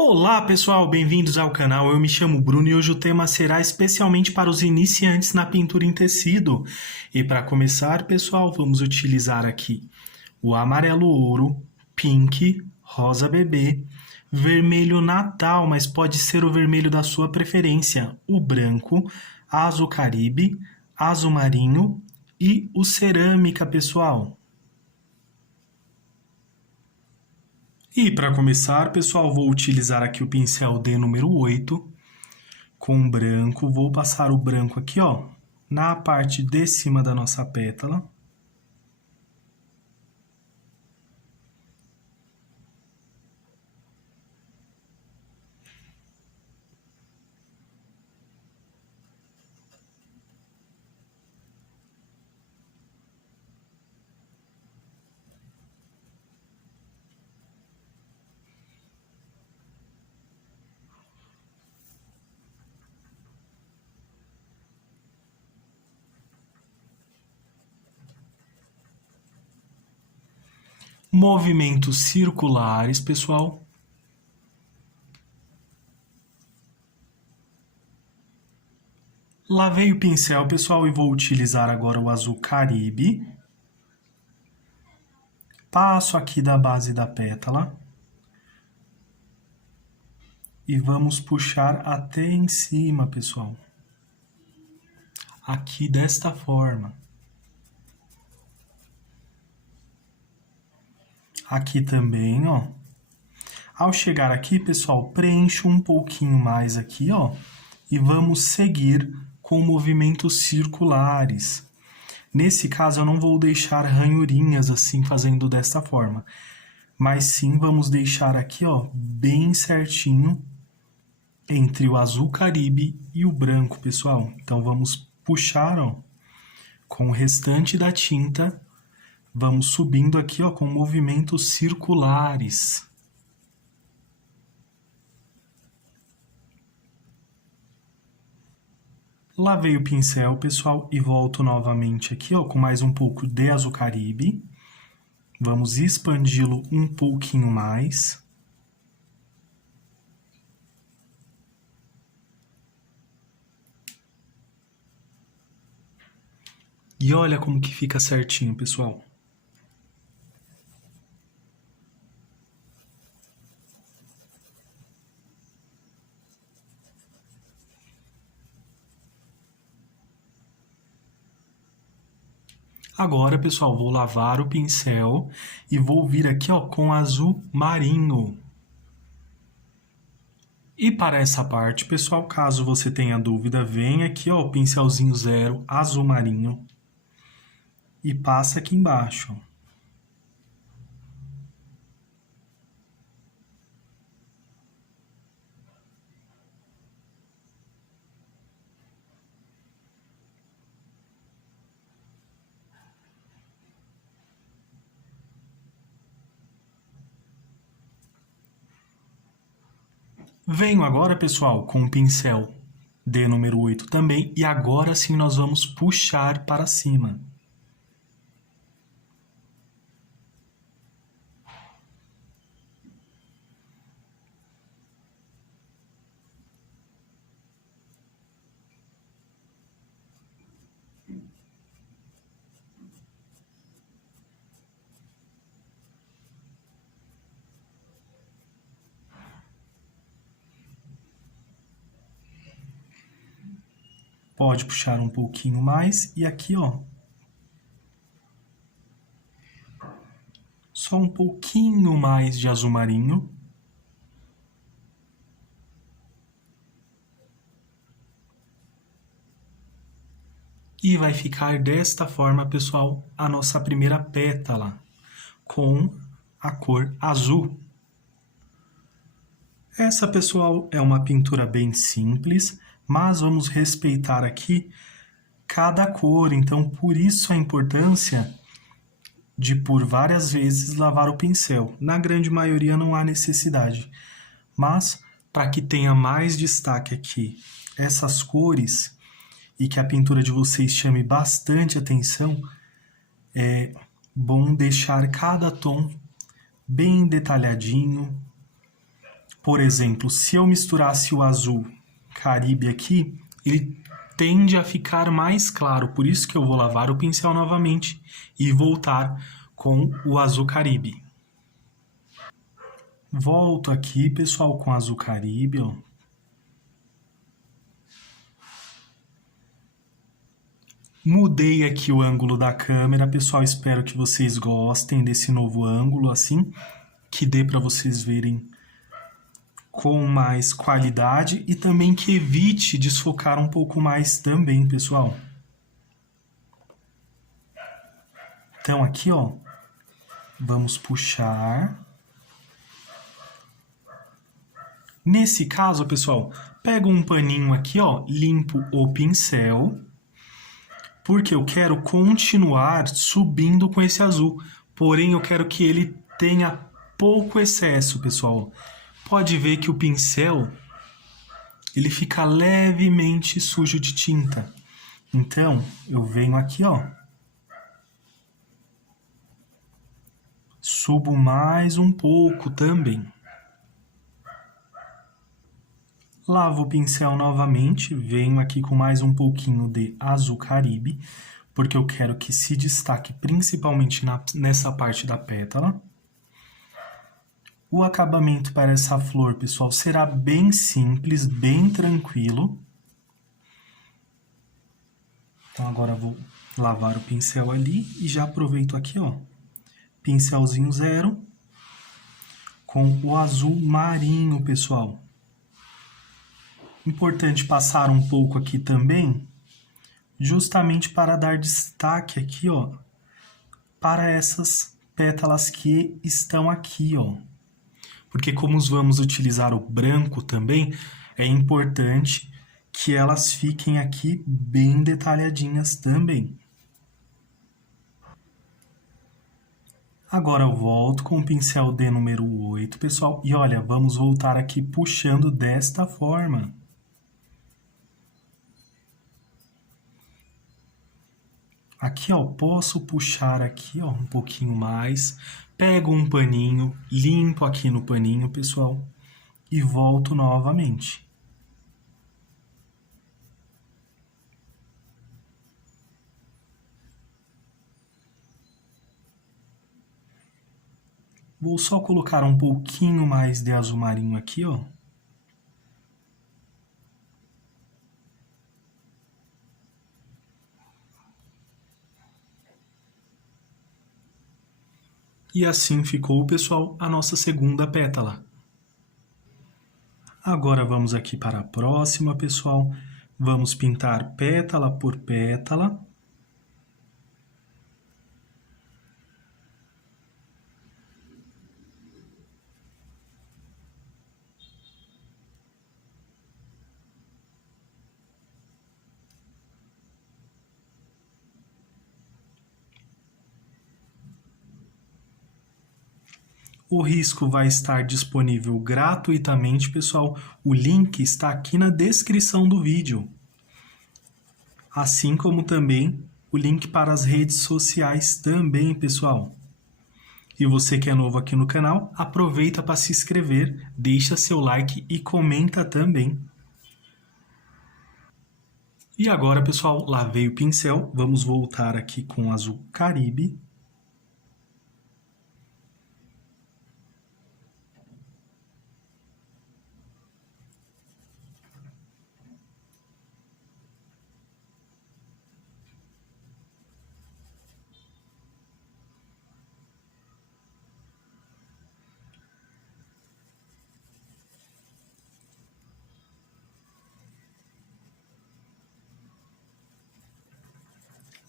Olá pessoal, bem-vindos ao canal. Eu me chamo Bruno e hoje o tema será especialmente para os iniciantes na pintura em tecido. E para começar, pessoal, vamos utilizar aqui o amarelo ouro, pink, rosa bebê, vermelho natal, mas pode ser o vermelho da sua preferência, o branco, azul caribe, azul marinho e o cerâmica, pessoal. E para começar, pessoal, vou utilizar aqui o pincel D número 8 com branco. Vou passar o branco aqui, ó, na parte de cima da nossa pétala. Movimentos circulares, pessoal. Lavei o pincel, pessoal, e vou utilizar agora o azul caribe. Passo aqui da base da pétala. E vamos puxar até em cima, pessoal. Aqui desta forma. Aqui também, ó. Ao chegar aqui, pessoal, preencho um pouquinho mais aqui, ó. E vamos seguir com movimentos circulares. Nesse caso, eu não vou deixar ranhurinhas assim, fazendo desta forma. Mas sim, vamos deixar aqui, ó, bem certinho entre o azul caribe e o branco, pessoal. Então, vamos puxar, ó, com o restante da tinta. Vamos subindo aqui, ó, com movimentos circulares. Lavei o pincel, pessoal, e volto novamente aqui, ó, com mais um pouco de azul caribe. Vamos expandi-lo um pouquinho mais. E olha como que fica certinho, pessoal. Agora, pessoal, vou lavar o pincel e vou vir aqui, ó, com azul marinho. E para essa parte, pessoal, caso você tenha dúvida, vem aqui, ó, o pincelzinho 0 azul marinho e passa aqui embaixo. Venho agora, pessoal, com o pincel D número 8 também, e agora sim nós vamos puxar para cima. Pode puxar um pouquinho mais, e aqui, ó, só um pouquinho mais de azul marinho. E vai ficar desta forma, pessoal, a nossa primeira pétala, com a cor azul. Essa, pessoal, é uma pintura bem simples, mas vamos respeitar aqui cada cor, então por isso a importância de por várias vezes lavar o pincel. Na grande maioria não há necessidade, mas para que tenha mais destaque aqui essas cores e que a pintura de vocês chame bastante atenção, é bom deixar cada tom bem detalhadinho, Por exemplo, se eu misturasse o azul Caribe aqui, ele tende a ficar mais claro. Por isso que eu vou lavar o pincel novamente e voltar com o azul Caribe. Volto aqui, pessoal, com o azul Caribe, ó. Mudei aqui o ângulo da câmera, pessoal, espero que vocês gostem desse novo ângulo, assim, que dê para vocês verem com mais qualidade e também que evite desfocar um pouco mais também, pessoal. Então aqui, ó, vamos puxar. Nesse caso, pessoal, pego um paninho aqui, ó, limpo o pincel, porque eu quero continuar subindo com esse azul. Porém, eu quero que ele tenha pouco excesso, pessoal. Pode ver que o pincel, ele fica levemente sujo de tinta. Então, eu venho aqui, ó. Subo mais um pouco também. Lavo o pincel novamente, venho aqui com mais um pouquinho de azul Caribe, porque eu quero que se destaque principalmente nessa parte da pétala. O acabamento para essa flor, pessoal, será bem simples, bem tranquilo. Então agora eu vou lavar o pincel ali e já aproveito aqui, ó, pincelzinho 0 com o azul marinho, pessoal. Importante passar um pouco aqui também, justamente para dar destaque aqui, ó, para essas pétalas que estão aqui, ó. Porque como vamos utilizar o branco também, é importante que elas fiquem aqui bem detalhadinhas também. Agora eu volto com o pincel de número 8, pessoal. E olha, vamos voltar aqui puxando desta forma. Aqui, ó, posso puxar aqui, ó, um pouquinho mais. Pego um paninho, limpo aqui no paninho, pessoal, e volto novamente. Vou só colocar um pouquinho mais de azul marinho aqui, ó. E assim ficou, pessoal, a nossa segunda pétala. Agora vamos aqui para a próxima, pessoal. Vamos pintar pétala por pétala. O risco vai estar disponível gratuitamente, pessoal. O link está aqui na descrição do vídeo. Assim como também o link para as redes sociais também, pessoal. E você que é novo aqui no canal, aproveita para se inscrever, deixa seu like e comenta também. E agora, pessoal, lavei o pincel. Vamos voltar aqui com o azul Caribe.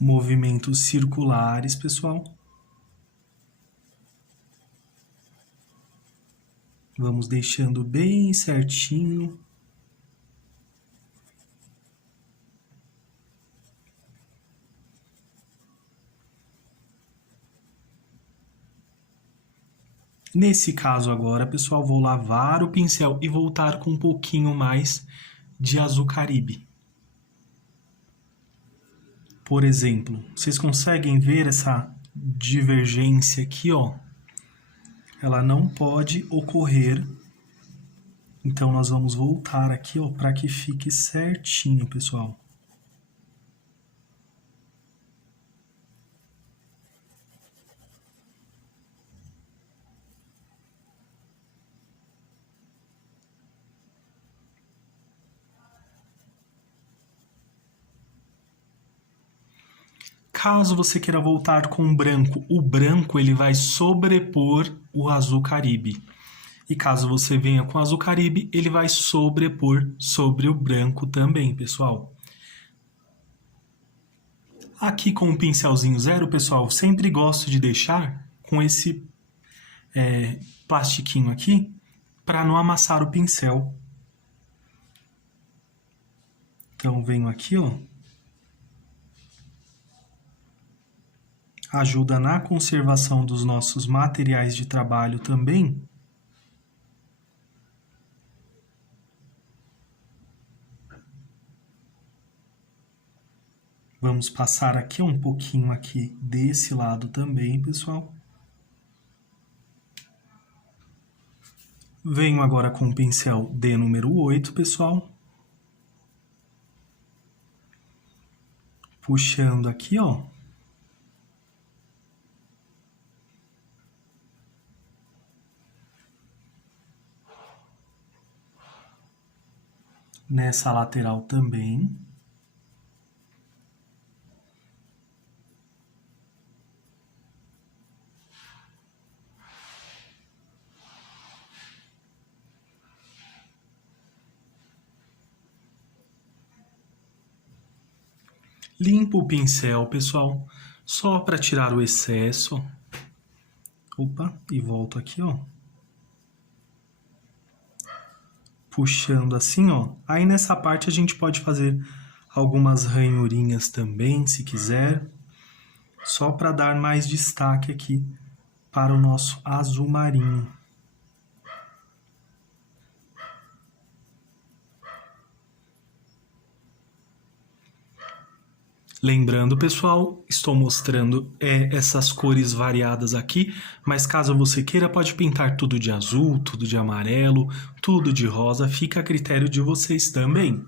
Movimentos circulares, pessoal. Vamos deixando bem certinho. Nesse caso agora, pessoal, vou lavar o pincel e voltar com um pouquinho mais de azul Caribe. Por exemplo, vocês conseguem ver essa divergência aqui, ó? Ela não pode ocorrer Então, nós vamos voltar aqui, ó, para que fique certinho, pessoal. Caso você queira voltar com o branco ele vai sobrepor o azul Caribe. E caso você venha com o azul Caribe, ele vai sobrepor sobre o branco também, pessoal. Aqui com o pincelzinho zero, pessoal, sempre gosto de deixar com esse plastiquinho aqui para não amassar o pincel. Então, venho aqui, ó. Ajuda na conservação dos nossos materiais de trabalho também. Vamos passar aqui um pouquinho aqui desse lado também, pessoal. Venho agora com o pincel de número 8, pessoal. Puxando aqui, ó. Nessa lateral também. Limpo o pincel, pessoal, só para tirar o excesso. Opa, e volto aqui, ó. Puxando assim, ó. Aí nessa parte a gente pode fazer algumas ranhurinhas também, se quiser. Só para dar mais destaque aqui para o nosso azul marinho. Lembrando, pessoal, estou mostrando essas cores variadas aqui, mas caso você queira, pode pintar tudo de azul, tudo de amarelo, tudo de rosa, fica a critério de vocês também.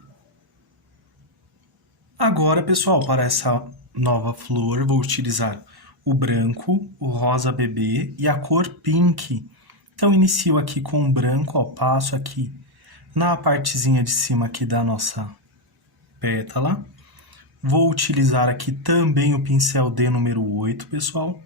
Agora, pessoal, para essa nova flor, vou utilizar o branco, o rosa bebê e a cor pink. Então, inicio aqui com o branco, ó, passo aqui na partezinha de cima aqui da nossa pétala. Vou utilizar aqui também o pincel de número 8, pessoal.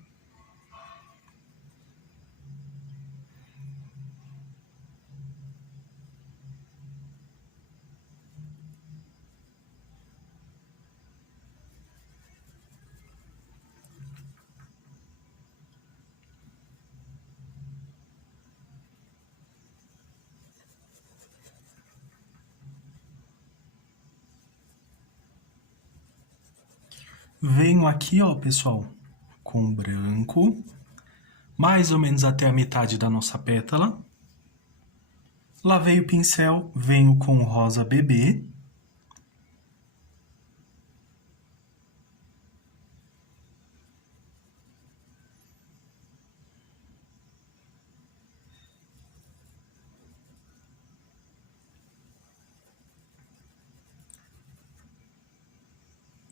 Venho aqui, ó, pessoal, com o branco, mais ou menos até a metade da nossa pétala. Lavei o pincel, venho com o rosa bebê.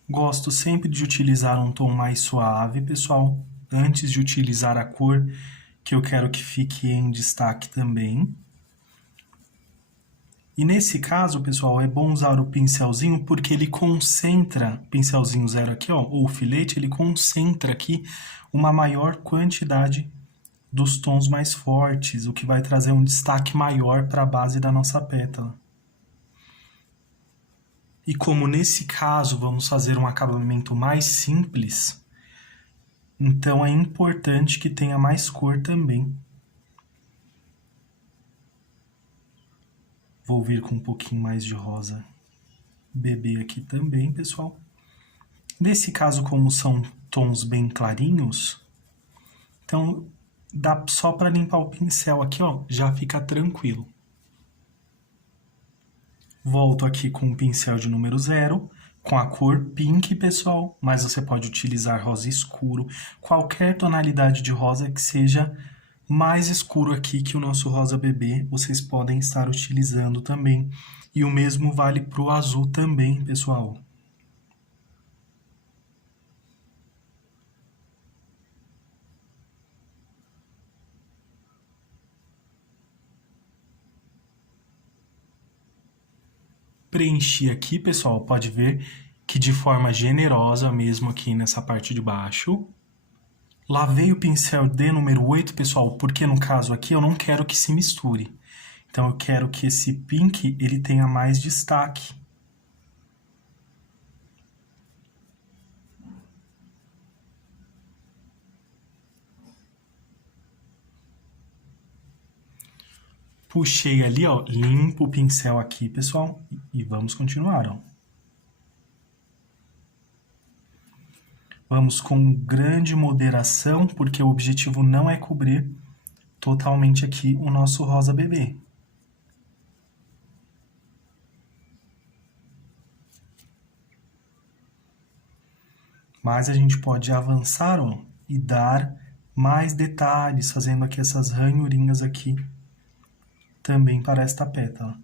Gosto sempre de utilizar um tom mais suave, pessoal, antes de utilizar a cor que eu quero que fique em destaque também. E nesse caso, pessoal, é bom usar o pincelzinho porque ele concentra, pincelzinho zero aqui, ó, ou filete, ele concentra aqui uma maior quantidade dos tons mais fortes, o que vai trazer um destaque maior para a base da nossa pétala. E como nesse caso vamos fazer um acabamento mais simples, então é importante que tenha mais cor também. Vou vir com um pouquinho mais de rosa bebê aqui também, pessoal. Nesse caso, como são tons bem clarinhos, então dá só para limpar o pincel aqui, ó, já fica tranquilo. Volto aqui com o pincel de número 0, com a cor pink, pessoal, mas você pode utilizar rosa escuro, qualquer tonalidade de rosa que seja mais escuro aqui que o nosso rosa bebê, vocês podem estar utilizando também. E o mesmo vale para o azul também, pessoal. Preenchi aqui, pessoal, pode ver que de forma generosa mesmo aqui nessa parte de baixo. Lavei o pincel de número 8, pessoal, porque no caso aqui eu não quero que se misture. Então eu quero que esse pink ele tenha mais destaque. Puxei ali, ó, limpo o pincel aqui, pessoal, e vamos continuar, ó. Vamos com grande moderação, porque o objetivo não é cobrir totalmente aqui o nosso rosa bebê. Mas a gente pode avançar, ó, e dar mais detalhes, fazendo aqui essas ranhurinhas aqui, também para esta pétala.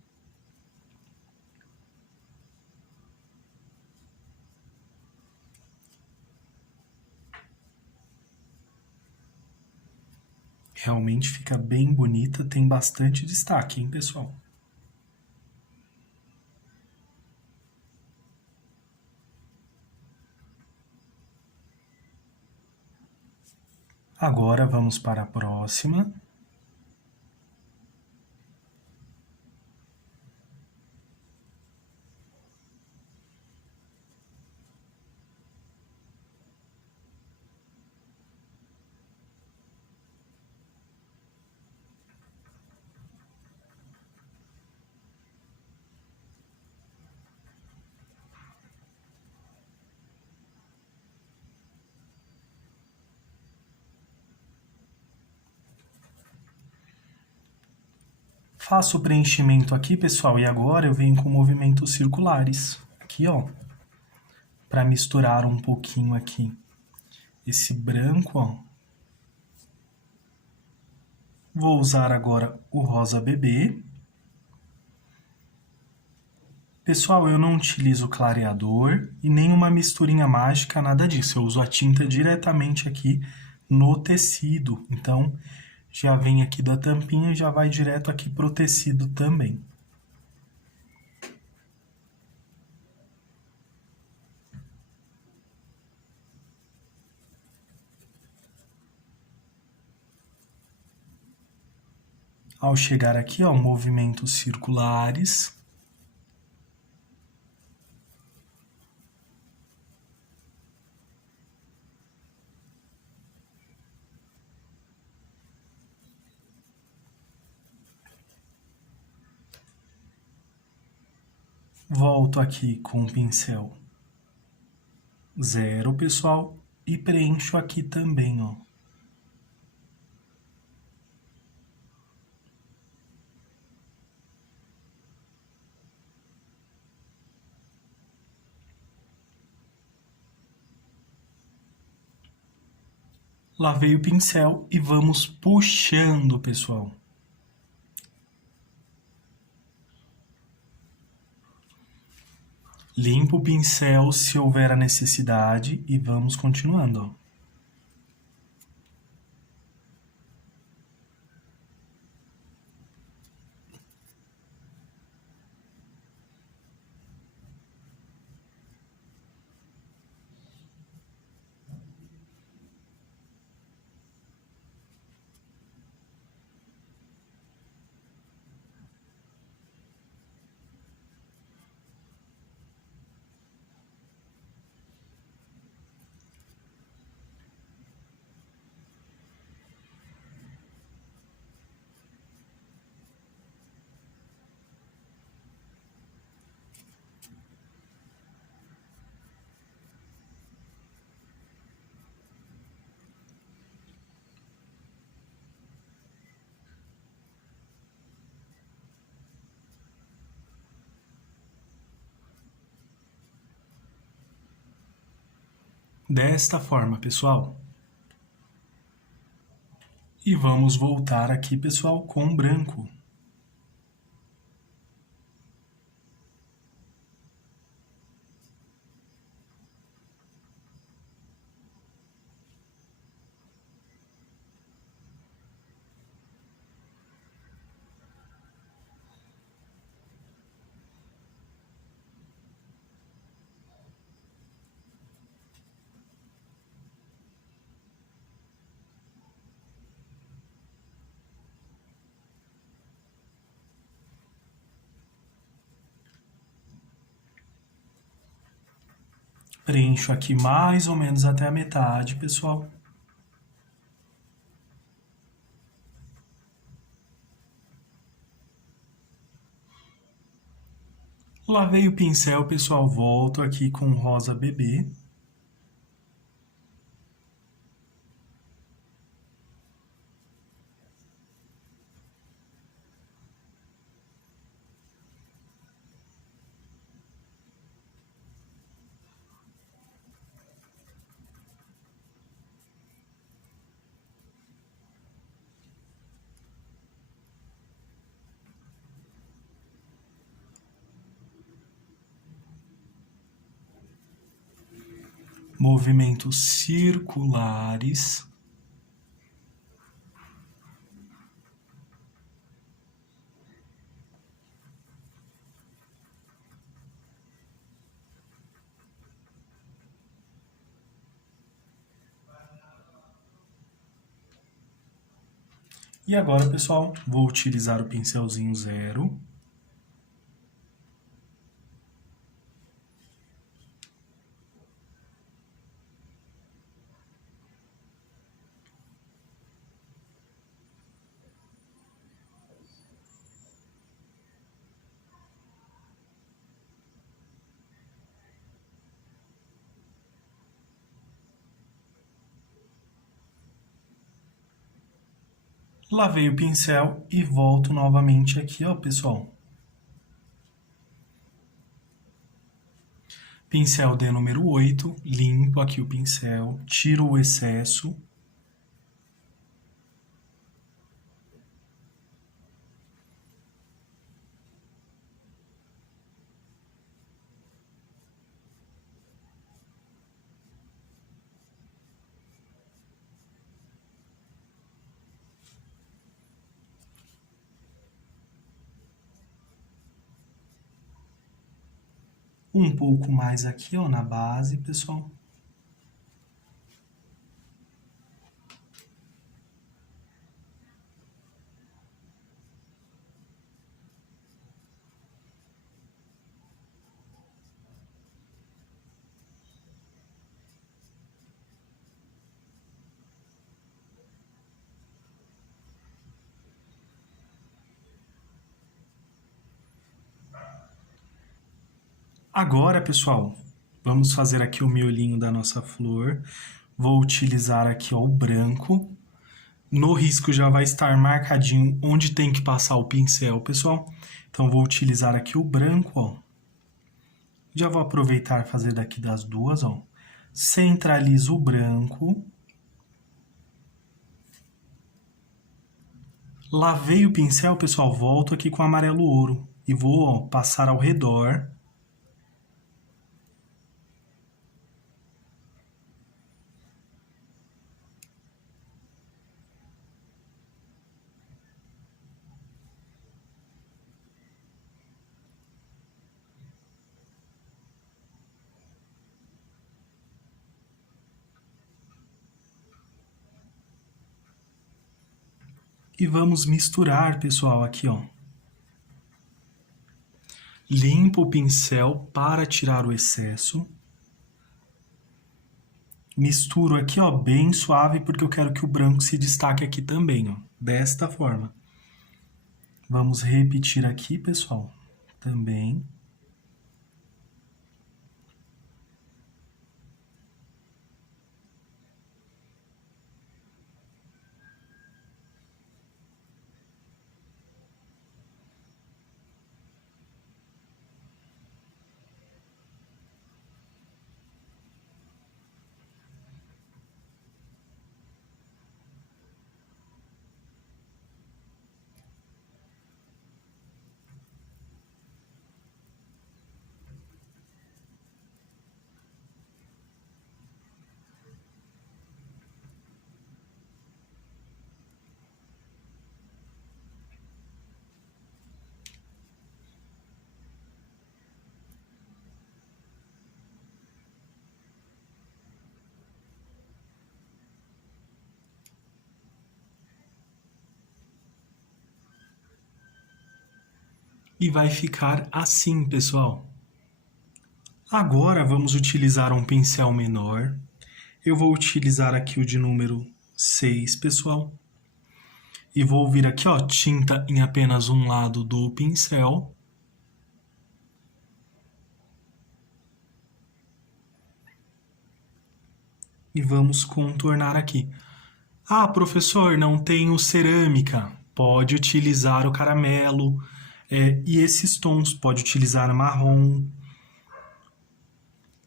Realmente fica bem bonita, tem bastante destaque, hein, pessoal? Agora vamos para a próxima. Faço o preenchimento aqui, pessoal, e agora eu venho com movimentos circulares. Aqui, ó, para misturar um pouquinho aqui esse branco, ó. Vou usar agora o rosa bebê. Pessoal, eu não utilizo clareador e nem uma misturinha mágica, nada disso. Eu uso a tinta diretamente aqui no tecido. Então, já vem aqui da tampinha e já vai direto aqui pro tecido também. Ao chegar aqui, ó, movimentos circulares. Volto aqui com o pincel 0, pessoal, e preencho aqui também, ó. Lavei o pincel e vamos puxando, pessoal. Limpo o pincel se houver a necessidade e vamos continuando, ó. Desta forma, pessoal. E vamos voltar aqui, pessoal, com o branco. Preencho aqui mais ou menos até a metade, pessoal. Lavei o pincel, pessoal, volto aqui com rosa bebê. Movimentos circulares. E agora, pessoal, vou utilizar o pincelzinho zero. Lavei o pincel e volto novamente aqui, ó, pessoal. Pincel de número 8, limpo aqui o pincel, tiro o excesso. Um pouco mais aqui, ó, na base, pessoal. Agora, pessoal, vamos fazer aqui o miolinho da nossa flor. Vou utilizar aqui, ó, o branco. No risco já vai estar marcadinho onde tem que passar o pincel, pessoal. Então, vou utilizar aqui o branco, ó. Já vou aproveitar e fazer daqui das duas, ó. Centralizo o branco. Lavei o pincel, pessoal, volto aqui com o amarelo ouro. E vou, ó, passar ao redor. E vamos misturar, pessoal, aqui, ó. Limpo o pincel para tirar o excesso. Misturo aqui, ó, bem suave, porque eu quero que o branco se destaque aqui também, ó. Desta forma. Vamos repetir aqui, pessoal, também. E vai ficar assim, pessoal. Agora vamos utilizar um pincel menor. Eu vou utilizar aqui o de número 6, pessoal. E vou vir aqui, ó, tinta em apenas um lado do pincel. E vamos contornar aqui. Ah, professor, não tenho cerâmica. Pode utilizar o caramelo. E esses tons, pode utilizar marrom.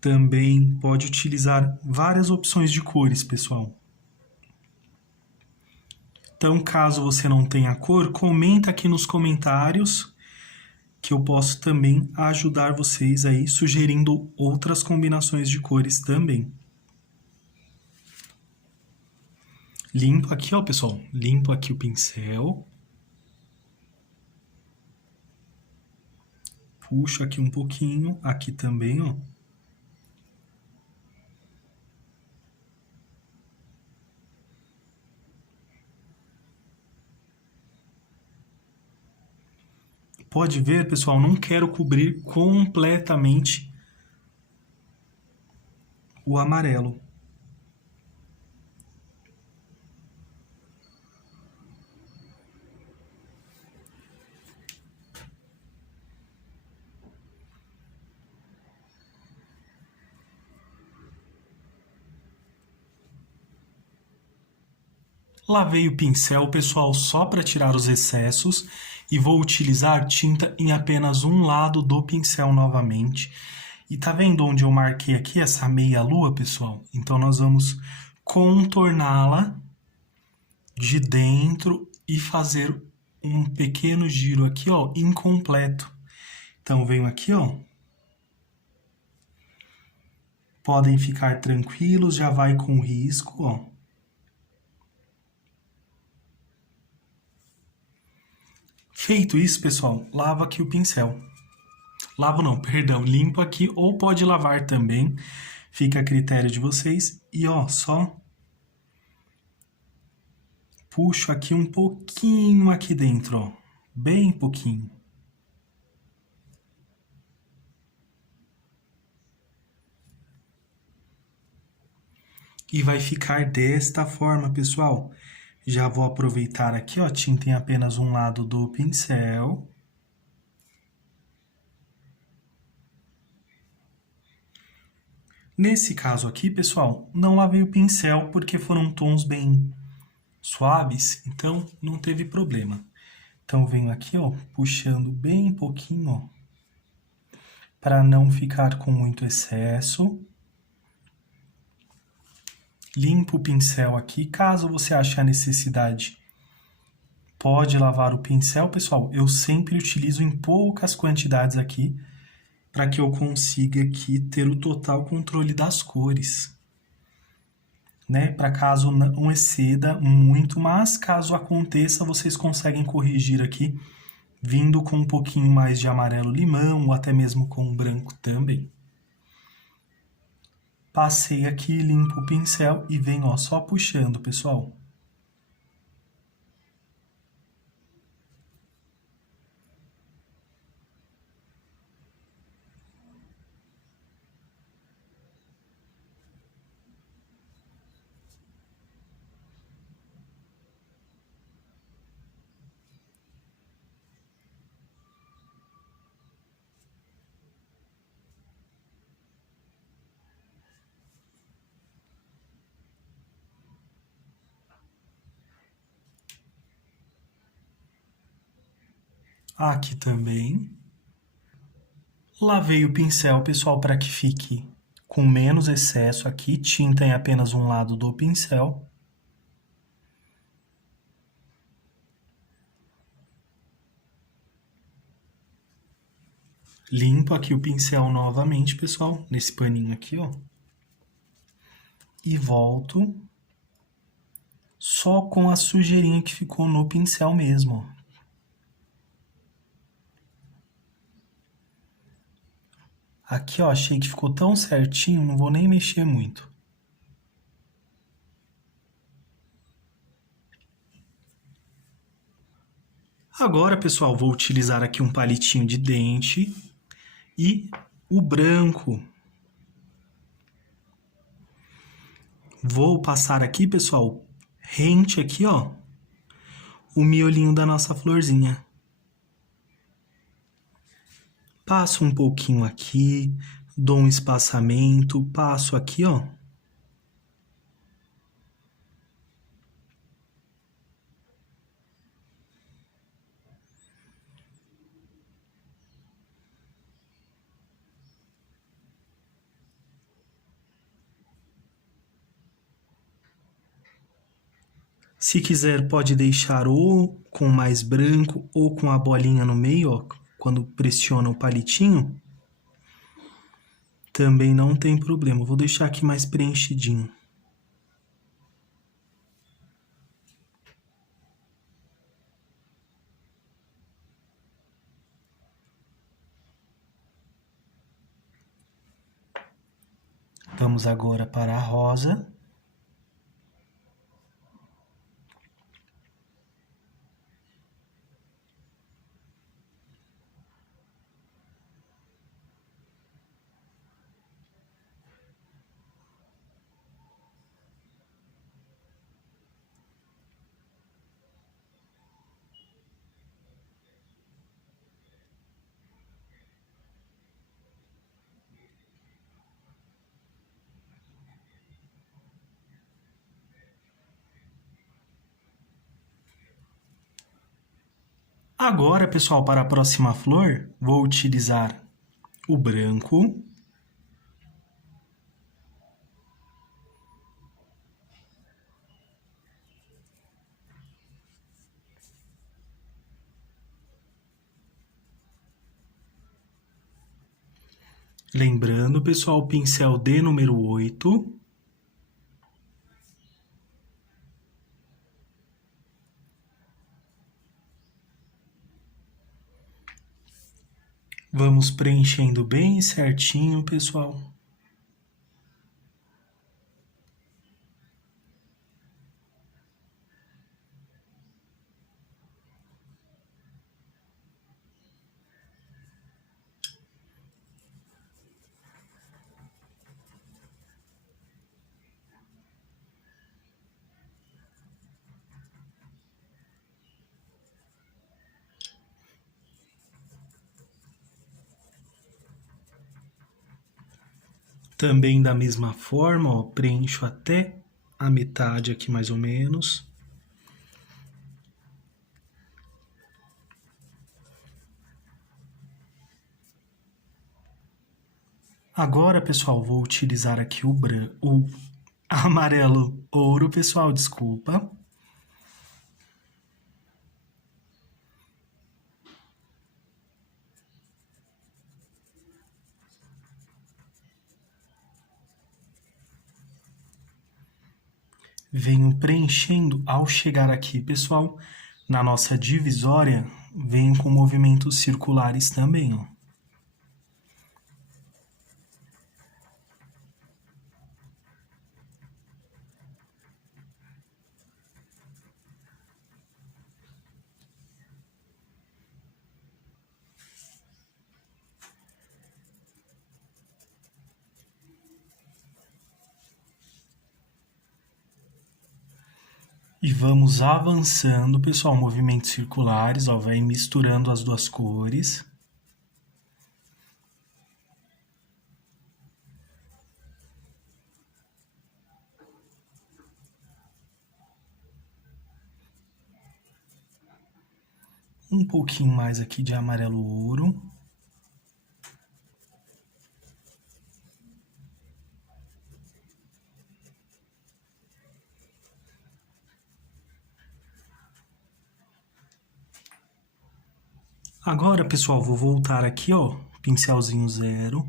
Também pode utilizar várias opções de cores, pessoal. Então, caso você não tenha cor, comenta aqui nos comentários que eu posso também ajudar vocês aí, sugerindo outras combinações de cores também. Limpo aqui, ó, pessoal. Limpo aqui o pincel. Puxo aqui um pouquinho, aqui também, ó. Pode ver, pessoal, não quero cobrir completamente o amarelo. Lavei o pincel, pessoal, só para tirar os excessos e vou utilizar tinta em apenas um lado do pincel novamente. E tá vendo onde eu marquei aqui essa meia lua, pessoal? Então nós vamos contorná-la de dentro e fazer um pequeno giro aqui, ó, incompleto. Então venho aqui, ó. Podem ficar tranquilos, já vai com risco, ó. Feito isso, pessoal, lavo aqui o pincel. Lavo não, perdão, limpo aqui ou pode lavar também. Fica a critério de vocês. E ó, só puxo aqui um pouquinho aqui dentro, ó. Bem pouquinho. E vai ficar desta forma, pessoal. Já vou aproveitar aqui, ó, tinta em apenas um lado do pincel. Nesse caso aqui, pessoal, não lavei o pincel porque foram tons bem suaves, então não teve problema. Então venho aqui, ó, puxando bem pouquinho, ó, para não ficar com muito excesso. Limpo o pincel aqui, caso você ache a necessidade, pode lavar o pincel, pessoal. Eu sempre utilizo em poucas quantidades aqui, para que eu consiga aqui ter o total controle das cores, né? Para caso não exceda muito, mas caso aconteça, vocês conseguem corrigir aqui, vindo com um pouquinho mais de amarelo limão, ou até mesmo com branco também. Passei aqui, limpo o pincel e venho, ó, só puxando, pessoal. Aqui também. Lavei o pincel, pessoal, para que fique com menos excesso aqui. Tinta em apenas um lado do pincel. Limpo aqui o pincel novamente, pessoal, nesse paninho aqui, ó. E volto só com a sujeirinha que ficou no pincel mesmo, ó. Aqui, ó, achei que ficou tão certinho, não vou nem mexer muito. Agora, pessoal, vou utilizar aqui um palitinho de dente e o branco. Vou passar aqui, pessoal, rente aqui, ó, o miolinho da nossa florzinha. Passo um pouquinho aqui, dou um espaçamento, passo aqui, ó. Se quiser, pode deixar ou com mais branco ou com a bolinha no meio, ó, quando pressiona o palitinho. Também não tem problema. Vou deixar aqui mais preenchidinho. Vamos agora para a rosa. Agora, pessoal, para a próxima flor, vou utilizar o branco. Lembrando, pessoal, o pincel D número 8. Vamos preenchendo bem certinho, pessoal. Também da mesma forma, ó, preencho até a metade aqui mais ou menos. Agora, pessoal, vou utilizar aqui o amarelo ouro, pessoal, desculpa. Venho preenchendo ao chegar aqui, pessoal, na nossa divisória, venho com movimentos circulares também, ó. E vamos avançando, pessoal, movimentos circulares, ó, vai misturando as duas cores. Um pouquinho mais aqui de amarelo ouro. Agora, pessoal, vou voltar aqui, ó, pincelzinho 0,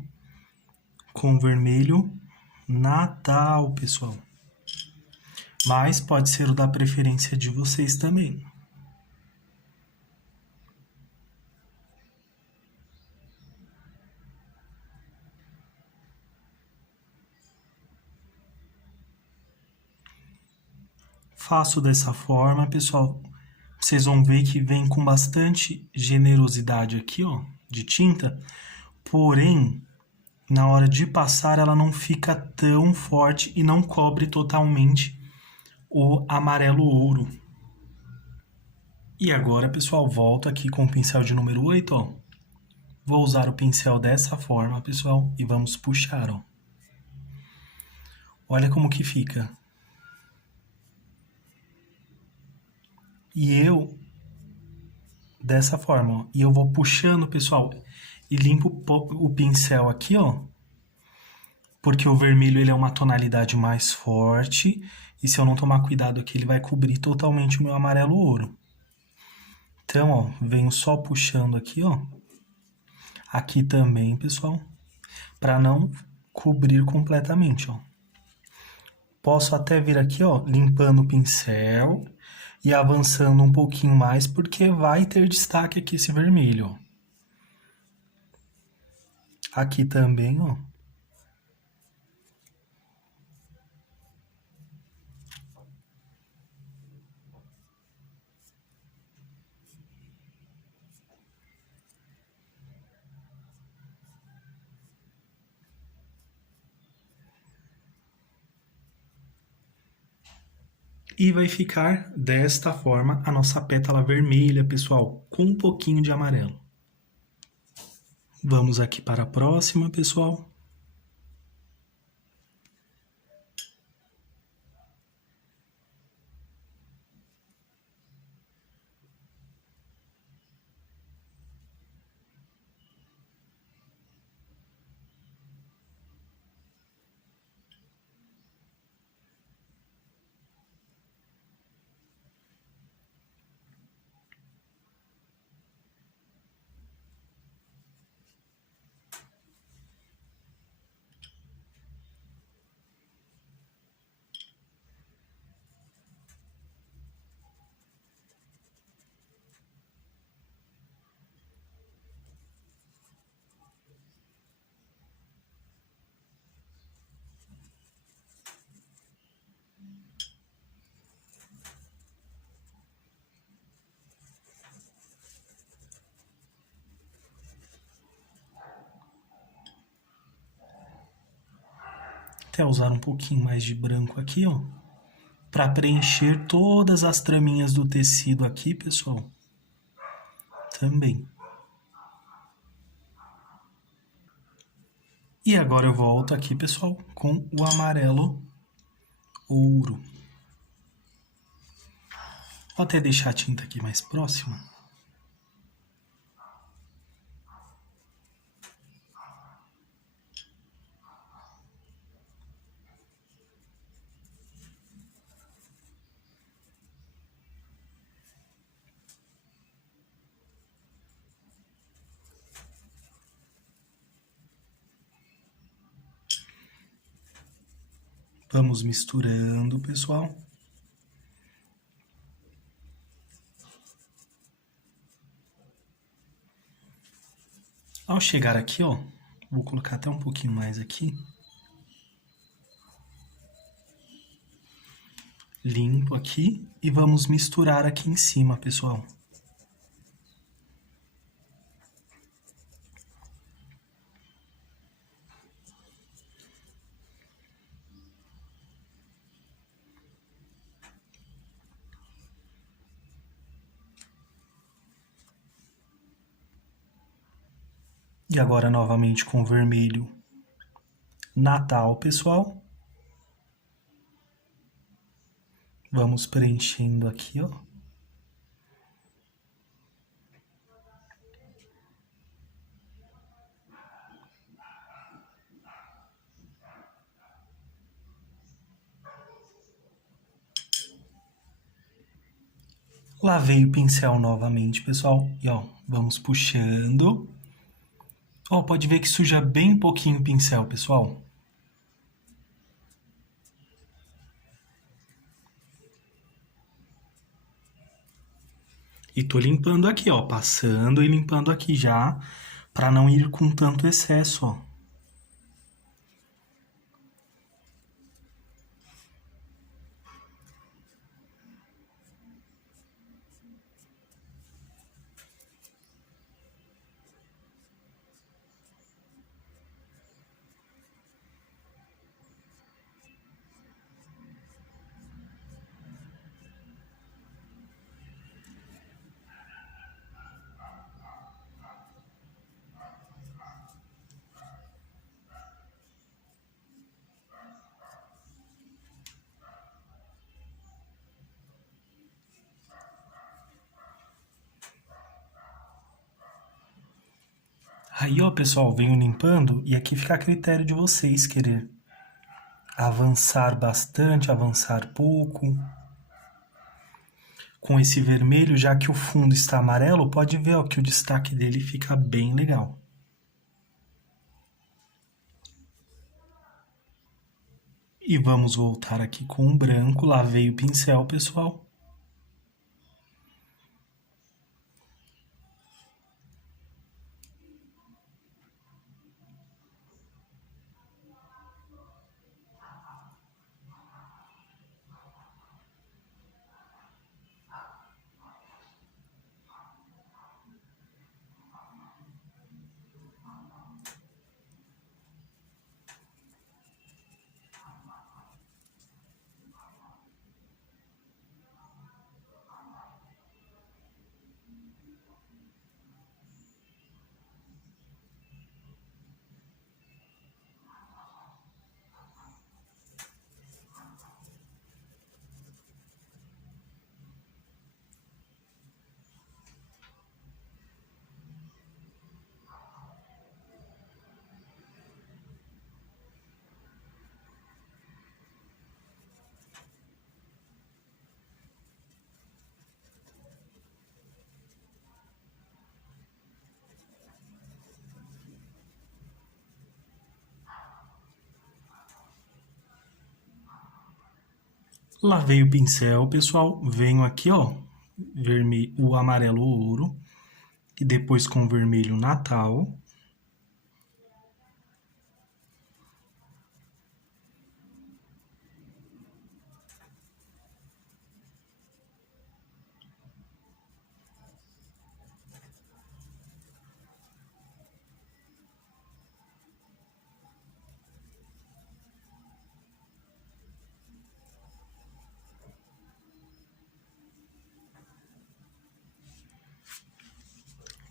com vermelho Natal, pessoal. Mas pode ser o da preferência de vocês também. Faço dessa forma, pessoal. Vocês vão ver que vem com bastante generosidade aqui, ó, de tinta. Porém, na hora de passar, ela não fica tão forte e não cobre totalmente o amarelo ouro. E agora, pessoal, volto aqui com o pincel de número 8, ó. Vou usar o pincel dessa forma, pessoal, e vamos puxar, ó. Olha como que fica. E eu, dessa forma, ó. E eu vou puxando, pessoal, e limpo o pincel aqui, ó. Porque o vermelho, ele é uma tonalidade mais forte. E se eu não tomar cuidado aqui, ele vai cobrir totalmente o meu amarelo ouro. Então, ó, venho só puxando aqui, ó. Aqui também, pessoal, para não cobrir completamente, ó. Posso até vir aqui, ó, limpando o pincel e avançando um pouquinho mais, porque vai ter destaque aqui esse vermelho, ó. Aqui também, ó. E vai ficar desta forma a nossa pétala vermelha, pessoal, com um pouquinho de amarelo. Vamos aqui para a próxima, pessoal. Até usar um pouquinho mais de branco aqui, ó, para preencher todas as traminhas do tecido aqui, pessoal. Também. E agora eu volto aqui, pessoal, com o amarelo ouro. Vou até deixar a tinta aqui mais próxima. Vamos misturando, pessoal. Ao chegar aqui, ó, vou colocar até um pouquinho mais aqui. Limpo aqui e vamos misturar aqui em cima, pessoal. E agora novamente com o vermelho Natal, pessoal. Vamos preenchendo aqui, ó. Lavei o pincel novamente, pessoal. E ó, vamos puxando. Ó, pode ver que suja bem pouquinho o pincel, pessoal. E tô limpando aqui, ó, passando e limpando aqui já, para não ir com tanto excesso, ó. Aí, ó, pessoal, venho limpando e aqui fica a critério de vocês querer avançar bastante, avançar pouco. Com esse vermelho, já que o fundo está amarelo, pode ver ó, que o destaque dele fica bem legal. E vamos voltar aqui com o branco, lavei o pincel, pessoal. Lavei o pincel, pessoal. Venho aqui, ó, o amarelo ouro. E depois com o vermelho Natal.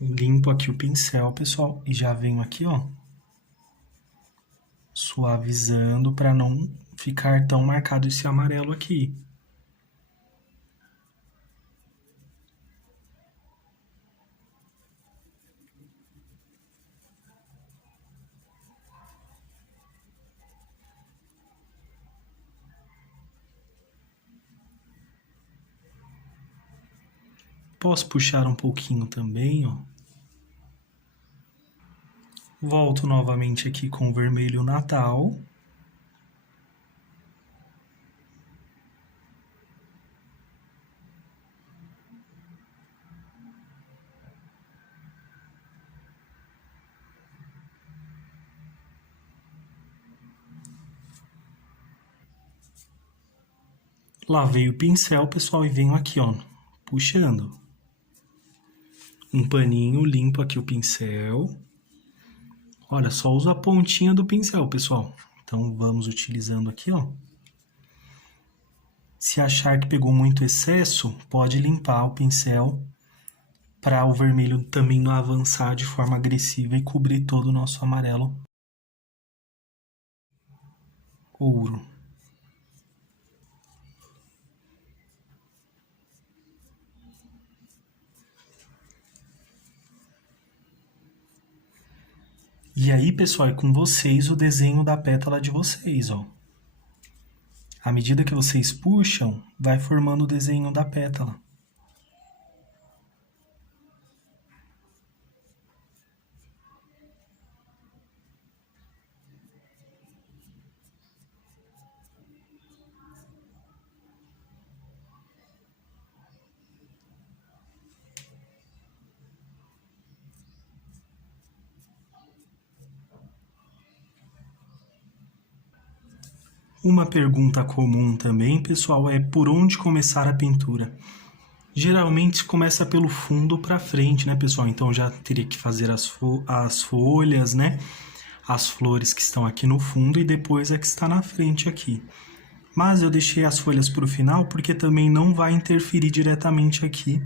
Limpo aqui o pincel, pessoal, e já venho aqui, ó, suavizando para não ficar tão marcado esse amarelo aqui. Posso puxar um pouquinho também, ó. Volto novamente aqui com o vermelho Natal. Lavei o pincel, pessoal, e venho aqui, ó, puxando. Um paninho, limpo aqui o pincel. Olha, só uso a pontinha do pincel, pessoal. Então, vamos utilizando aqui, ó. Se achar que pegou muito excesso, pode limpar o pincel para o vermelho também não avançar de forma agressiva e cobrir todo o nosso amarelo ouro. E aí, pessoal, é com vocês o desenho da pétala de vocês, ó. À medida que vocês puxam, vai formando o desenho da pétala. Uma pergunta comum também, pessoal, é por onde começar a pintura? Geralmente começa pelo fundo para frente, né, pessoal? Então já teria que fazer as folhas, né? As flores que estão aqui no fundo e depois a que está na frente aqui. Mas eu deixei as folhas para o final porque também não vai interferir diretamente aqui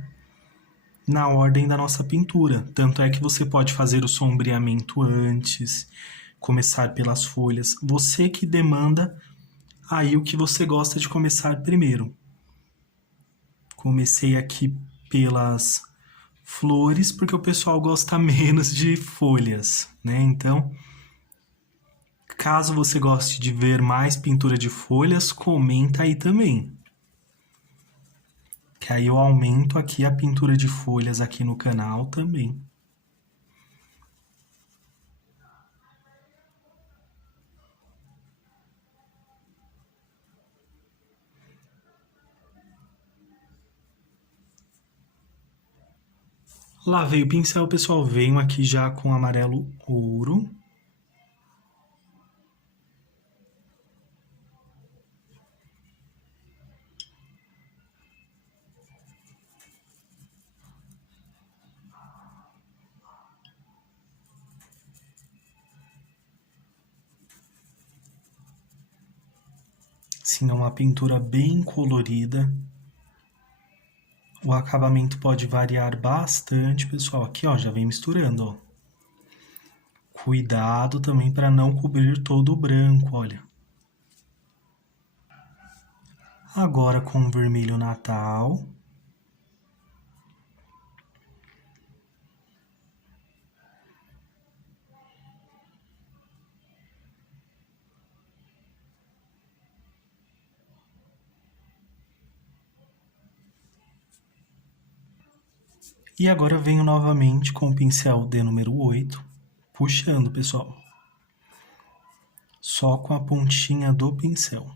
na ordem da nossa pintura. Tanto é que você pode fazer o sombreamento antes, começar pelas folhas. Você que demanda aí o que você gosta de começar primeiro. Comecei aqui pelas flores, porque o pessoal gosta menos de folhas, né? Então, caso você goste de ver mais pintura de folhas, comenta aí também. Que aí eu aumento aqui a pintura de folhas aqui no canal também. Lavei o pincel, pessoal. Venho aqui já com amarelo ouro. Sim, é uma pintura bem colorida. O acabamento pode variar bastante, pessoal. Aqui, ó, já vem misturando, ó. Cuidado também para não cobrir todo o branco, olha. Agora com o vermelho Natal. E agora venho novamente com o pincel de número 8, puxando, pessoal. Só com a pontinha do pincel.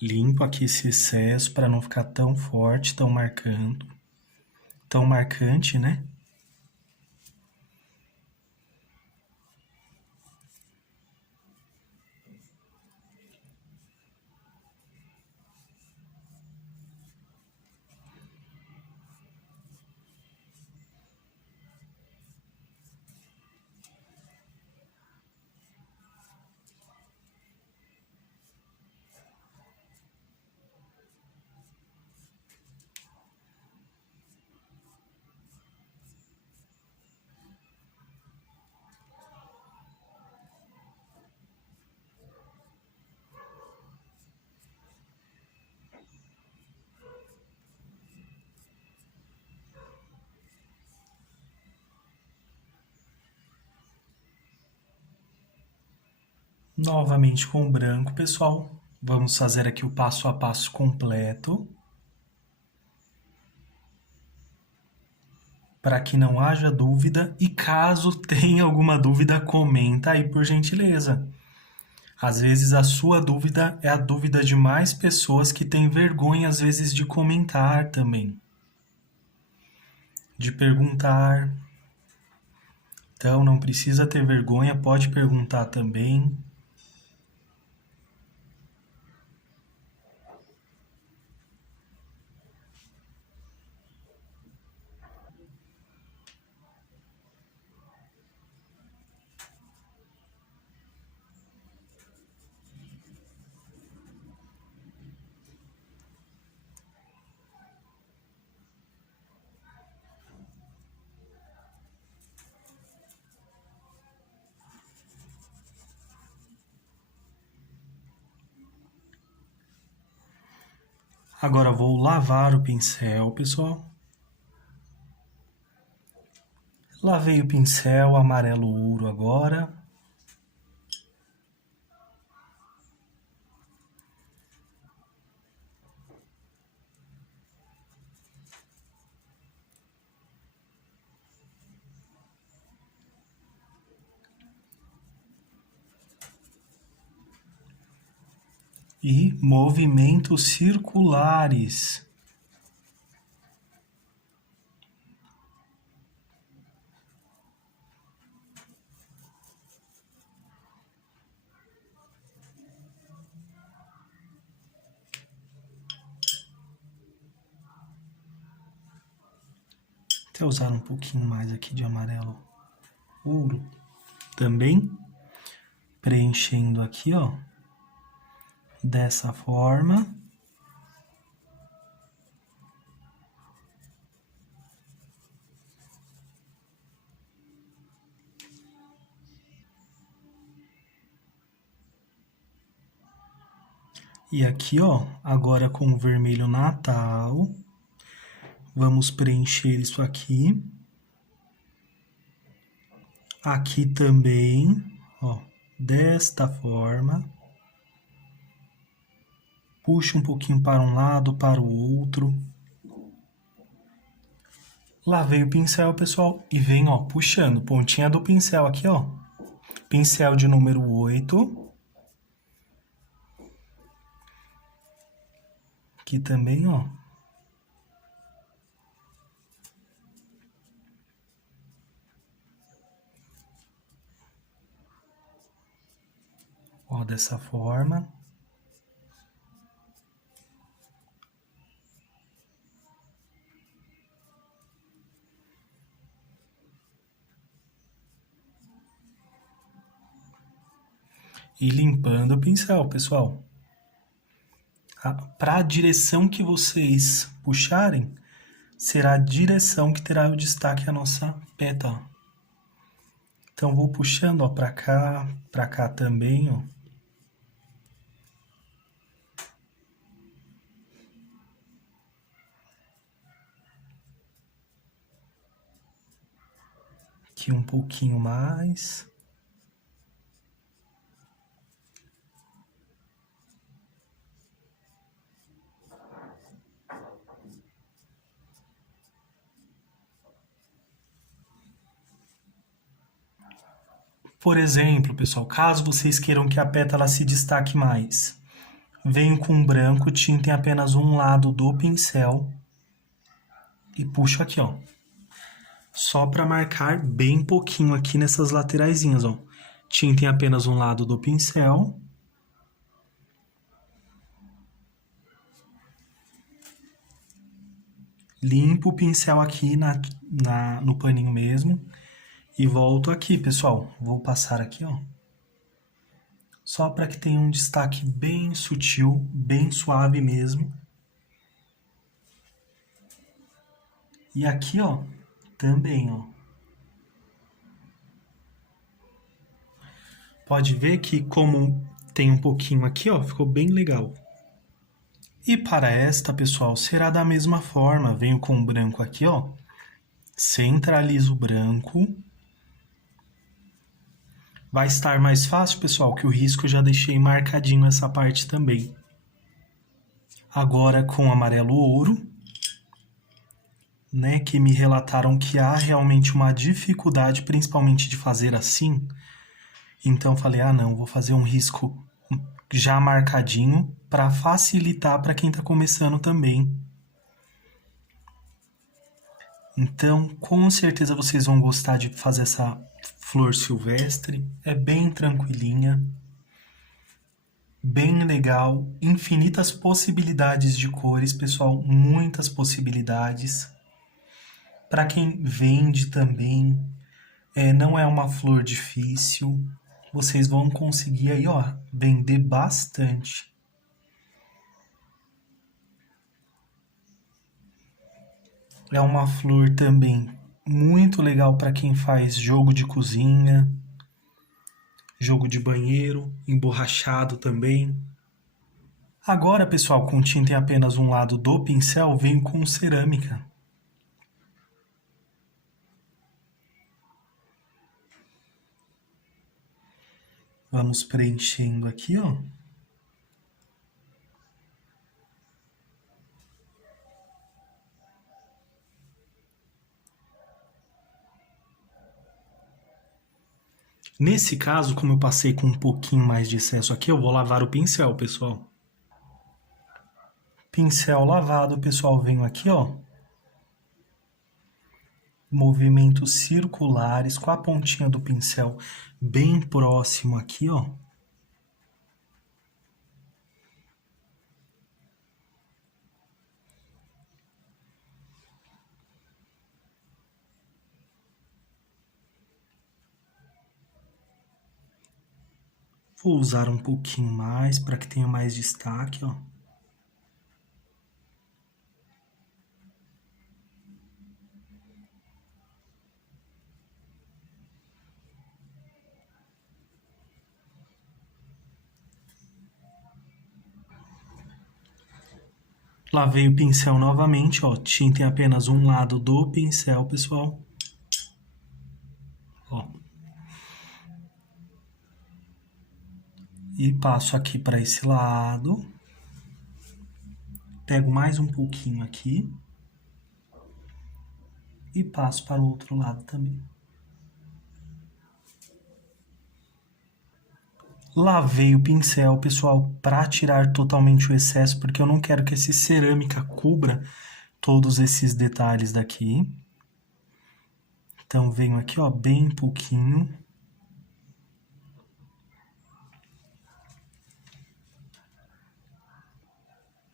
Limpo aqui esse excesso para não ficar tão forte, tão marcante, né? Novamente com o branco, pessoal. Vamos fazer aqui o passo a passo completo. Para que não haja dúvida. E caso tenha alguma dúvida, comenta aí por gentileza. Às vezes a sua dúvida é a dúvida de mais pessoas que têm vergonha, às vezes, de comentar também. De perguntar. Então não precisa ter vergonha, pode perguntar também. Agora vou lavar o pincel, pessoal. Lavei o pincel amarelo ouro agora. E movimentos circulares. Até usar um pouquinho mais aqui de amarelo ouro também, preenchendo aqui, ó, dessa forma. E aqui, ó, agora com o vermelho Natal, Vamos preencher isso aqui. Aqui também, ó, desta forma. Puxa um pouquinho para um lado, para o outro. Lavei o pincel, pessoal, e venho, ó, puxando. Pontinha do pincel aqui, ó. Pincel de número 8. Aqui também, ó. Ó, dessa forma. E limpando o pincel, pessoal. Para a direção que vocês puxarem, será a direção que terá o destaque a nossa pétala. Então, vou puxando, ó, para cá também, ó. Aqui um pouquinho mais. Por exemplo, pessoal, caso vocês queiram que a pétala se destaque mais, venho com branco, tinta em apenas um lado do pincel e puxo aqui, ó. Só para marcar bem pouquinho aqui nessas lateraisinhas, ó. Tinta em apenas um lado do pincel. Limpo o pincel aqui no paninho mesmo. E volto aqui, pessoal. Vou passar aqui, ó. Só para que tenha um destaque bem sutil, bem suave mesmo. E aqui, ó, também, ó. Pode ver que como tem um pouquinho aqui, ó, ficou bem legal. E para esta, pessoal, será da mesma forma. Venho com o branco aqui, ó. Centralizo o branco. Vai estar mais fácil, pessoal, que o risco eu já deixei marcadinho essa parte também. Agora com amarelo ouro, né, que me relataram que há realmente uma dificuldade, principalmente de fazer assim. Então falei, não, vou fazer um risco já marcadinho para facilitar para quem está começando também. Então, com certeza vocês vão gostar de fazer essa flor silvestre. É bem tranquilinha, bem legal, infinitas possibilidades de cores, pessoal, muitas possibilidades. Para quem vende também, não é uma flor difícil. Vocês vão conseguir aí, ó, vender bastante. É uma flor também muito legal para quem faz jogo de cozinha, jogo de banheiro, emborrachado também. Agora, pessoal, com tinta em apenas um lado do pincel, venho com cerâmica. Vamos preenchendo aqui, ó. Nesse caso, como eu passei com um pouquinho mais de excesso aqui, eu vou lavar o pincel, pessoal. Pincel lavado, pessoal, venho aqui, ó. Movimentos circulares com a pontinha do pincel bem próximo aqui, ó. Vou usar um pouquinho mais para que tenha mais destaque, ó. Lavei o pincel novamente, ó, tinta em apenas um lado do pincel, pessoal. Ó. E passo aqui para esse lado. Pego mais um pouquinho aqui. E passo para o outro lado também. Lavei o pincel, pessoal, para tirar totalmente o excesso, porque eu não quero que esse cerâmica cubra todos esses detalhes daqui. Então, venho aqui, ó, bem pouquinho.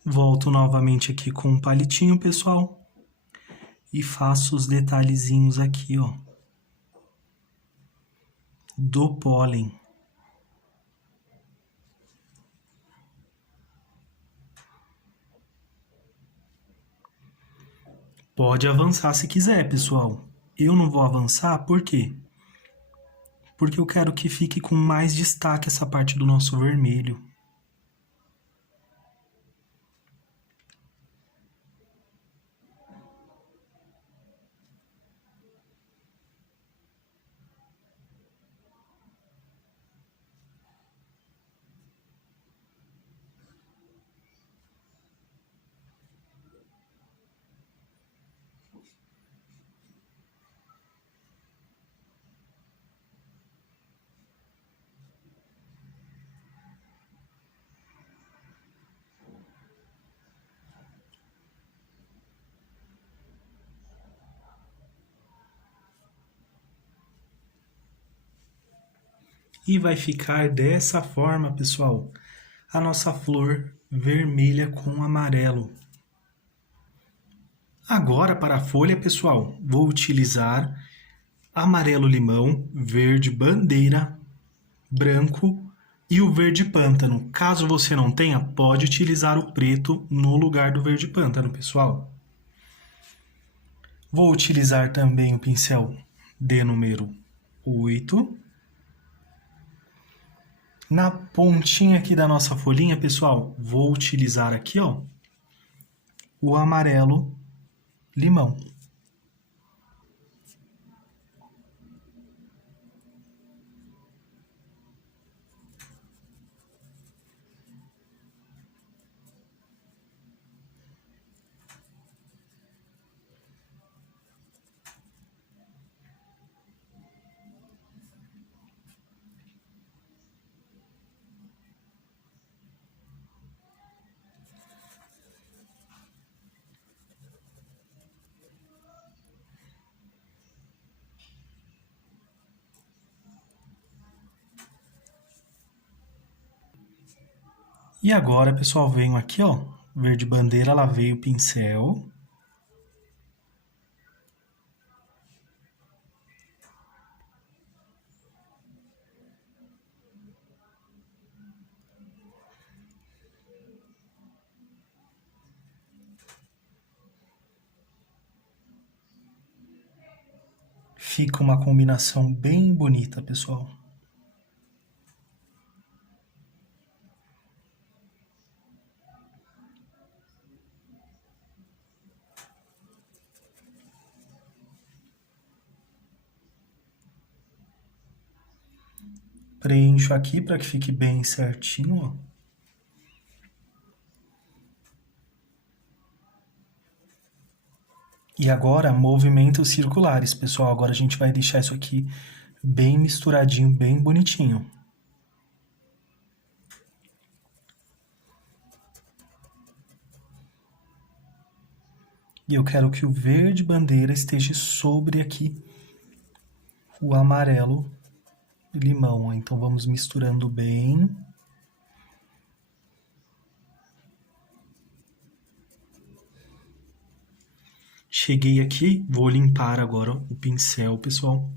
Volto novamente aqui com um palitinho, pessoal. E faço os detalhezinhos aqui, ó, do pólen. Pode avançar se quiser, pessoal. Eu não vou avançar, por quê? Porque eu quero que fique com mais destaque essa parte do nosso vermelho. E vai ficar dessa forma, pessoal, a nossa flor vermelha com amarelo. Agora, para a folha, pessoal, vou utilizar amarelo-limão, verde bandeira, branco e o verde pântano. Caso você não tenha, pode utilizar o preto no lugar do verde pântano, pessoal. Vou utilizar também o pincel de número 8. Na pontinha aqui da nossa folhinha, pessoal, vou utilizar aqui, ó, o amarelo limão. E agora, pessoal, venho aqui, ó, verde bandeira, lavei o pincel. Fica uma combinação bem bonita, pessoal. Preencho aqui para que fique bem certinho, ó. E agora, movimentos circulares, pessoal. Agora a gente vai deixar isso aqui bem misturadinho, bem bonitinho. E eu quero que o verde bandeira esteja sobre aqui o amarelo limão, ó. Então vamos misturando bem. Cheguei aqui, vou limpar agora o pincel, pessoal,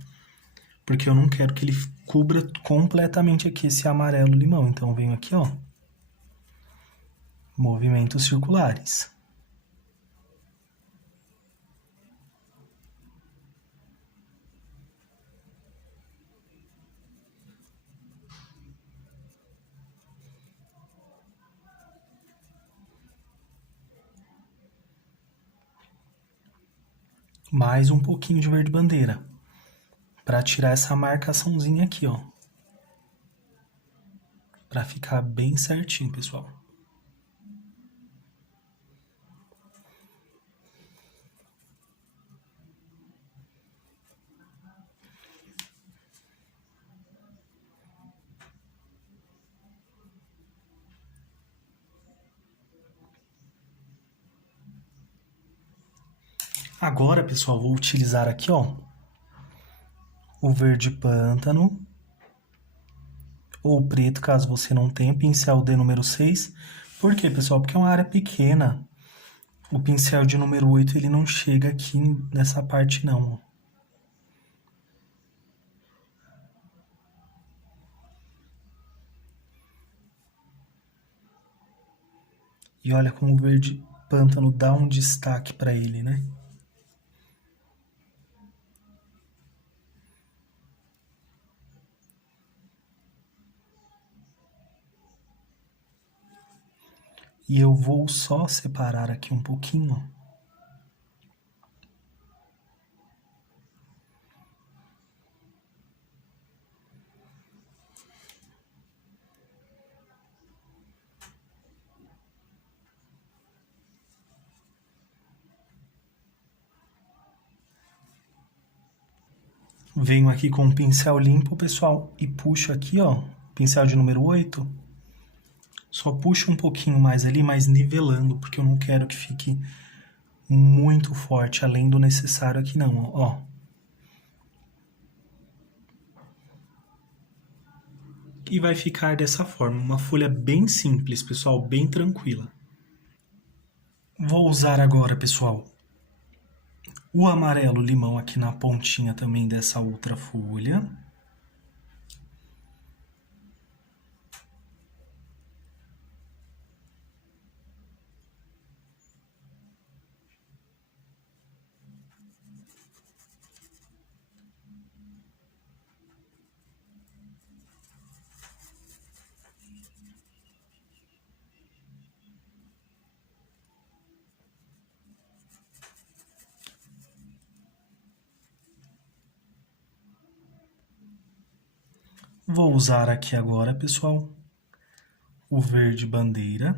porque eu não quero que ele cubra completamente aqui esse amarelo limão. Então venho aqui, ó, movimentos circulares. Mais um pouquinho de verde bandeira, para tirar essa marcaçãozinha aqui, ó. Para ficar bem certinho, pessoal. Agora, pessoal, vou utilizar aqui, ó, o verde pântano, ou preto, caso você não tenha, pincel de número 6. Por quê, pessoal? Porque é uma área pequena. O pincel de número 8, ele não chega aqui nessa parte, não, ó. E olha como o verde pântano dá um destaque para ele, né? E eu vou só separar aqui um pouquinho. Venho aqui com um pincel limpo, pessoal, e puxo aqui, ó, pincel de número 8. Só puxo um pouquinho mais ali, mas nivelando, porque eu não quero que fique muito forte, além do necessário aqui não, ó. E vai ficar dessa forma, uma folha bem simples, pessoal, bem tranquila. Vou usar agora, pessoal, o amarelo limão aqui na pontinha também dessa outra folha. Vou usar aqui agora, pessoal, o verde bandeira.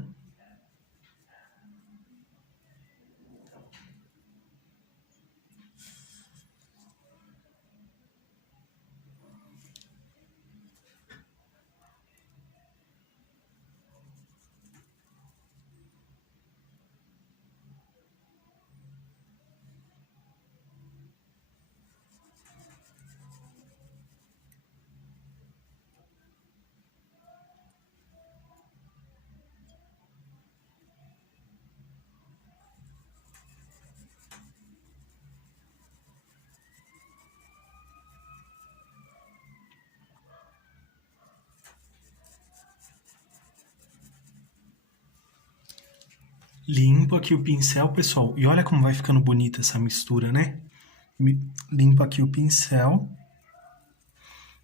Limpo aqui o pincel, pessoal, e olha como vai ficando bonita essa mistura, né? Limpo aqui o pincel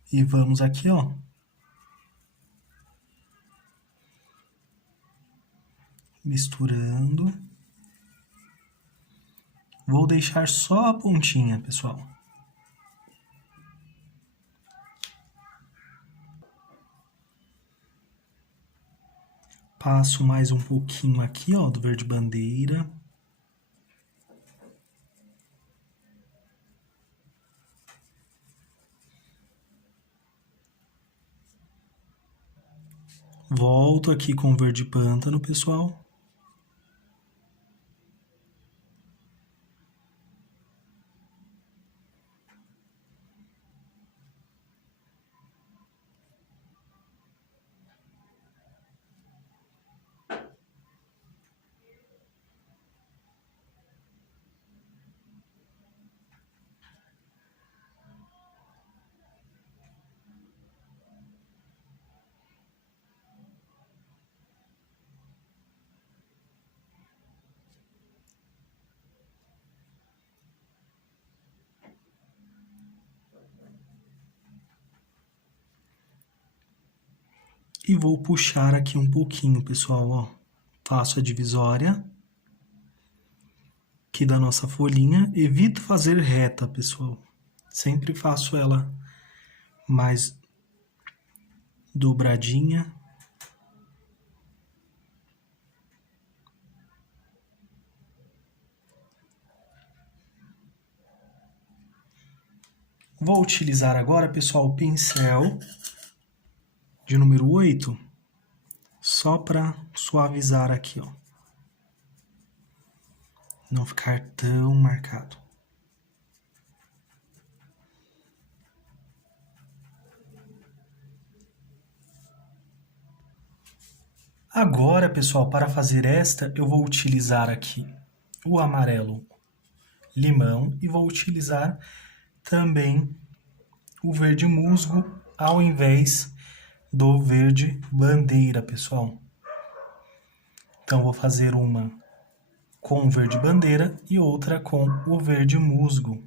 e vamos aqui, ó, misturando. Vou deixar só a pontinha, pessoal. Passo mais um pouquinho aqui, ó, do verde bandeira. Volto aqui com o verde pântano, pessoal. E vou puxar aqui um pouquinho, pessoal, ó. Faço a divisória. aqui da nossa folhinha. Evito fazer reta, pessoal. Sempre faço ela mais dobradinha. Vou utilizar agora, pessoal, o pincel de número 8, só para suavizar aqui, ó. Não ficar tão marcado. Agora, pessoal, para fazer esta, eu vou utilizar aqui o amarelo limão e vou utilizar também o verde musgo ao invés do verde bandeira, pessoal. Então, vou fazer uma com o verde bandeira e outra com o verde musgo.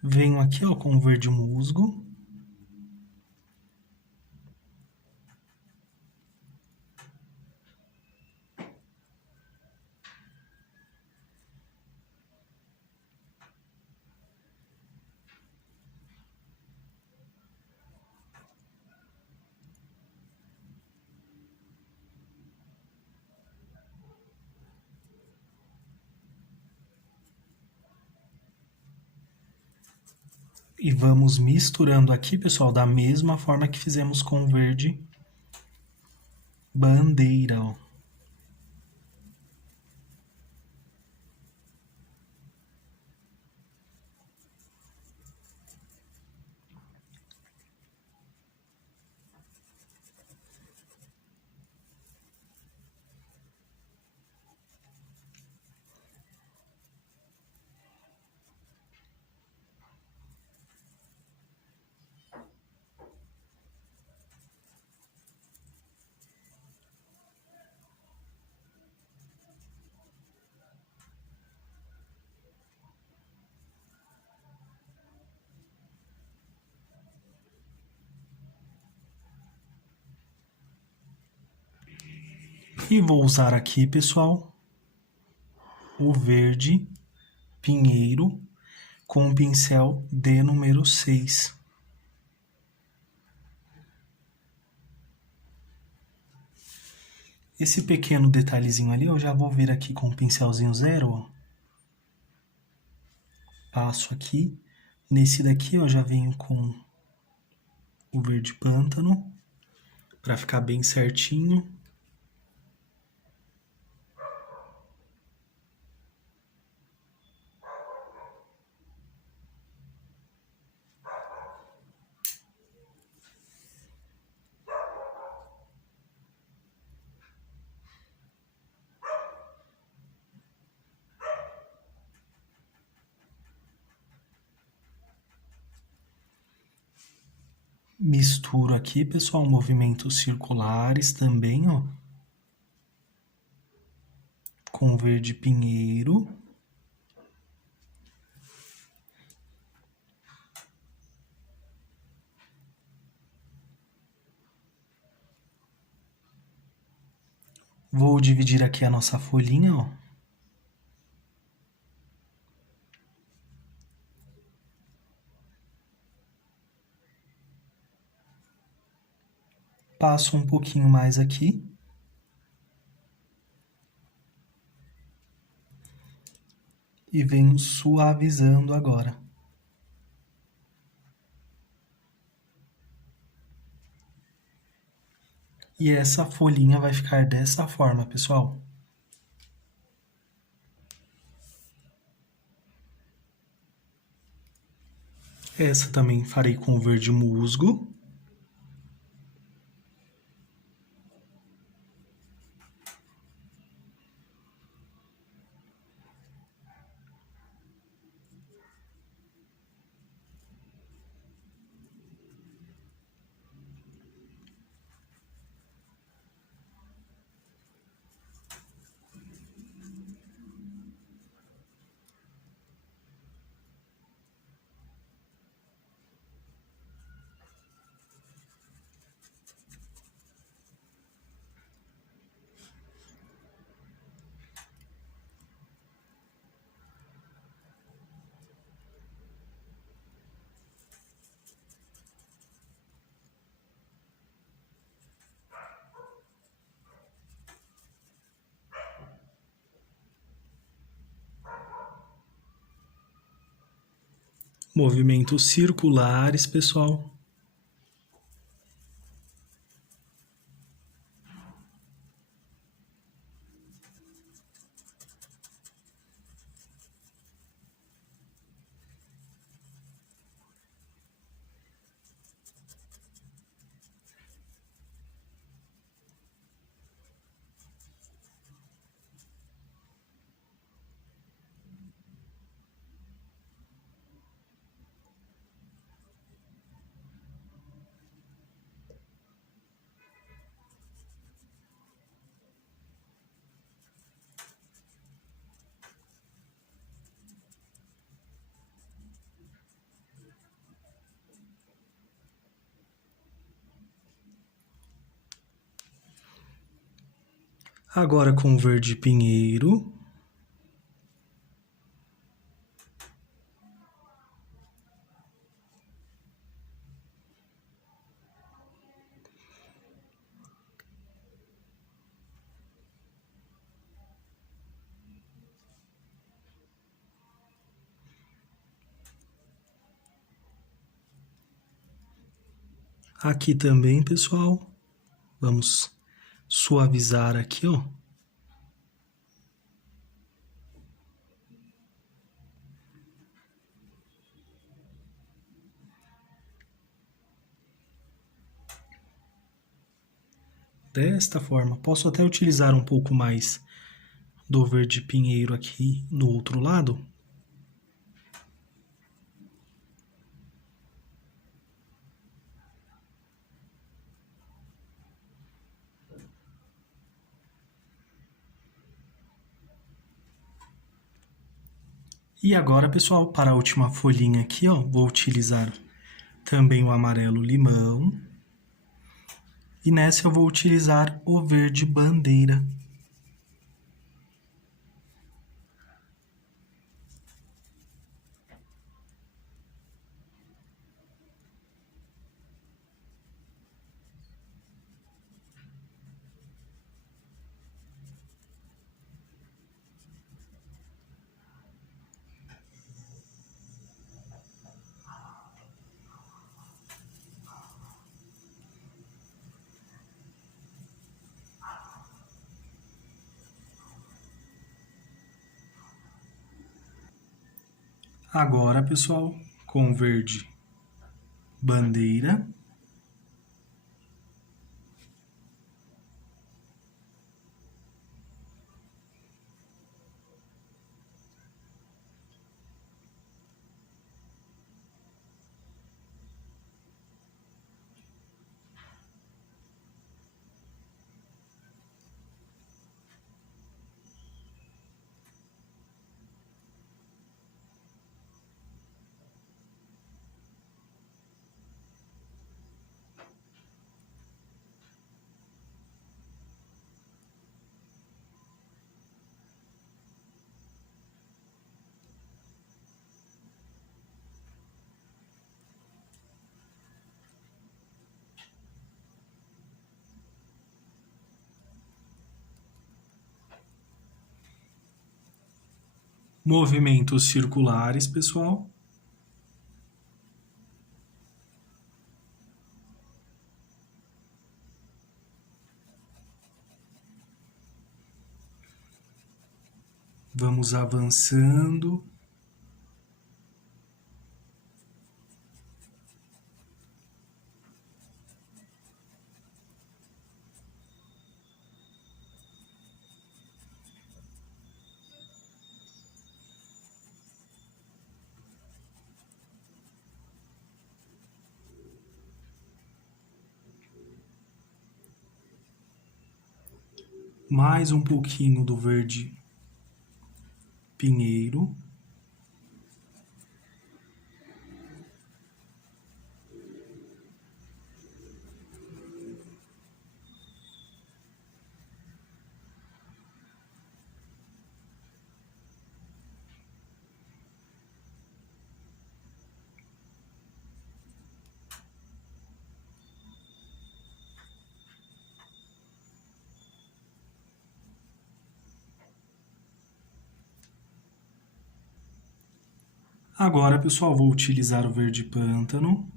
Venho aqui, ó, com o verde musgo. E vamos misturando aqui, pessoal, da mesma forma que fizemos com o verde bandeira, ó. E vou usar aqui, pessoal, o verde pinheiro com o pincel de número 6. Esse pequeno detalhezinho ali eu já vou vir aqui com o pincelzinho 0, ó. Passo aqui. Nesse daqui eu já venho com o verde pântano, para ficar bem certinho. Misturo aqui, pessoal, movimentos circulares também, ó. Com verde pinheiro. Vou dividir aqui a nossa folhinha, ó. Passo um pouquinho mais aqui. E venho suavizando agora. E essa folhinha vai ficar dessa forma, pessoal. Essa também farei com verde musgo. Movimentos circulares, pessoal. Agora com o verde pinheiro. Aqui também, pessoal. Vamos suavizar aqui, ó. Desta forma. Posso até utilizar um pouco mais do verde pinheiro aqui no outro lado. E agora, pessoal, para a última folhinha aqui, ó, vou utilizar também o amarelo limão. E nessa eu vou utilizar o verde bandeira. Agora, pessoal, com o verde bandeira. Movimentos circulares, pessoal. Vamos avançando. Mais um pouquinho do verde pinheiro. Agora, pessoal, vou utilizar o verde pântano.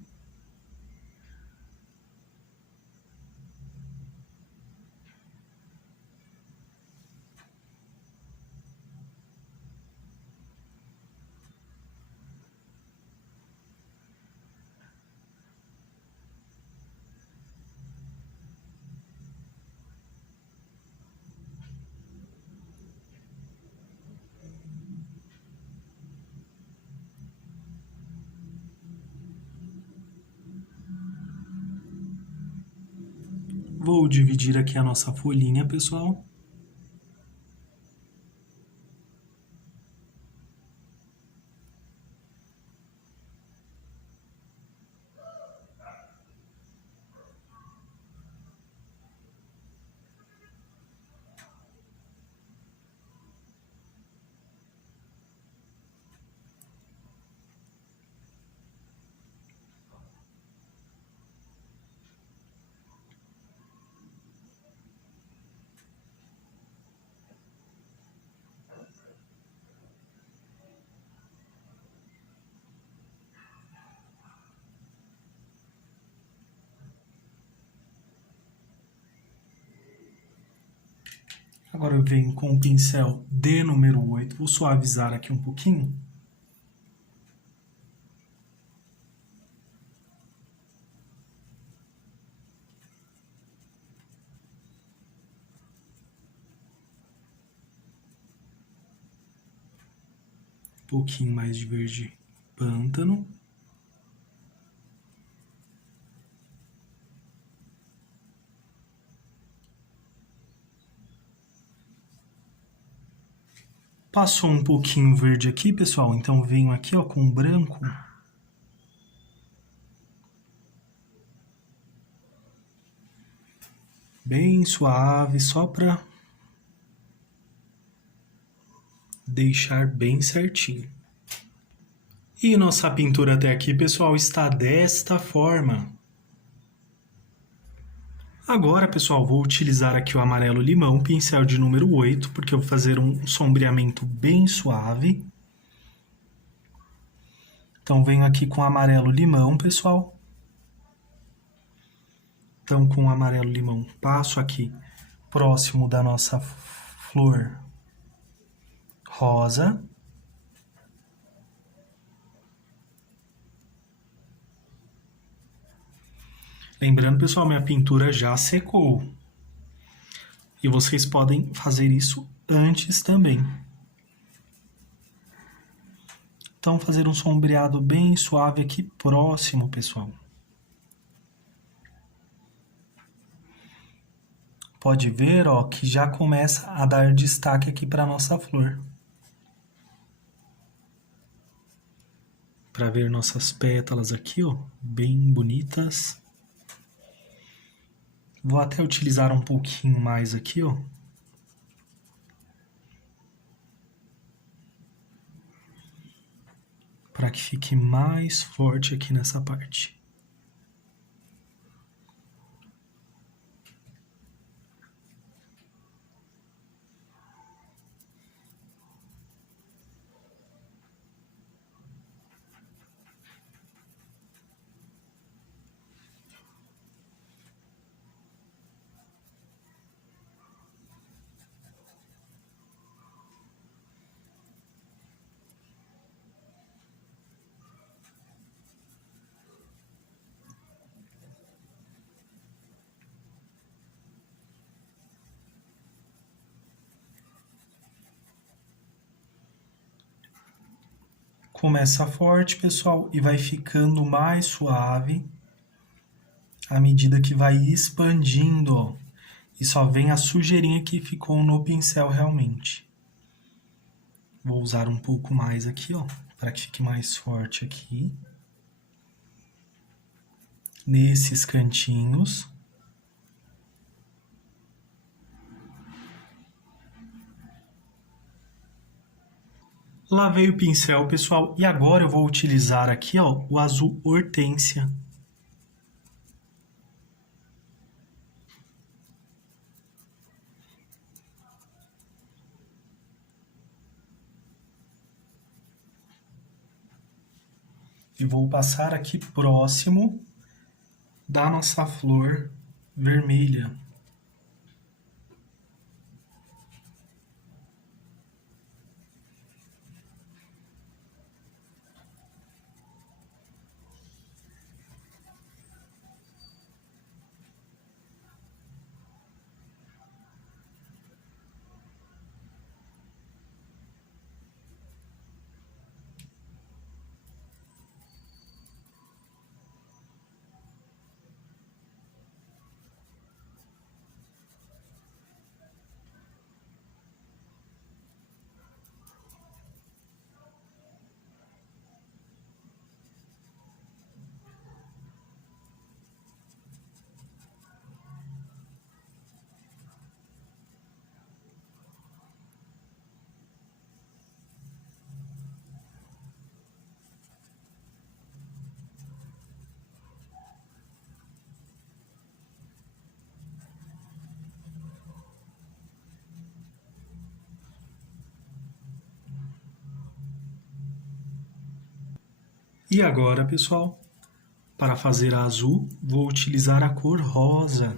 Vou dividir aqui a nossa folhinha, pessoal. Agora eu venho com o pincel de número 8, vou suavizar aqui um pouquinho. Um pouquinho mais de verde pântano. Passou um pouquinho verde aqui, pessoal, então venho aqui ó, com o branco. Bem suave, só para deixar bem certinho. E nossa pintura até aqui, pessoal, está desta forma. Agora, pessoal, vou utilizar aqui o amarelo limão, pincel de número 8, porque eu vou fazer um sombreamento bem suave. Então, venho aqui com o amarelo limão, pessoal. Então, com o amarelo limão, passo aqui próximo da nossa flor rosa. Lembrando, pessoal, minha pintura já secou. E vocês podem fazer isso antes também. Então, fazer um sombreado bem suave aqui próximo, pessoal. Pode ver, ó, que já começa a dar destaque aqui para nossa flor. Para ver nossas pétalas aqui, ó, bem bonitas. Vou até utilizar um pouquinho mais aqui, ó. Para que fique mais forte aqui nessa parte. Começa forte, pessoal, e vai ficando mais suave à medida que vai expandindo, ó. E só vem a sujeirinha que ficou no pincel realmente. Vou usar um pouco mais aqui, ó, para que fique mais forte aqui. Nesses cantinhos. Lavei o pincel, pessoal, e agora eu vou utilizar aqui, ó, o azul hortênsia. E vou passar aqui próximo da nossa flor vermelha. E agora, pessoal, para fazer a azul, vou utilizar a cor rosa.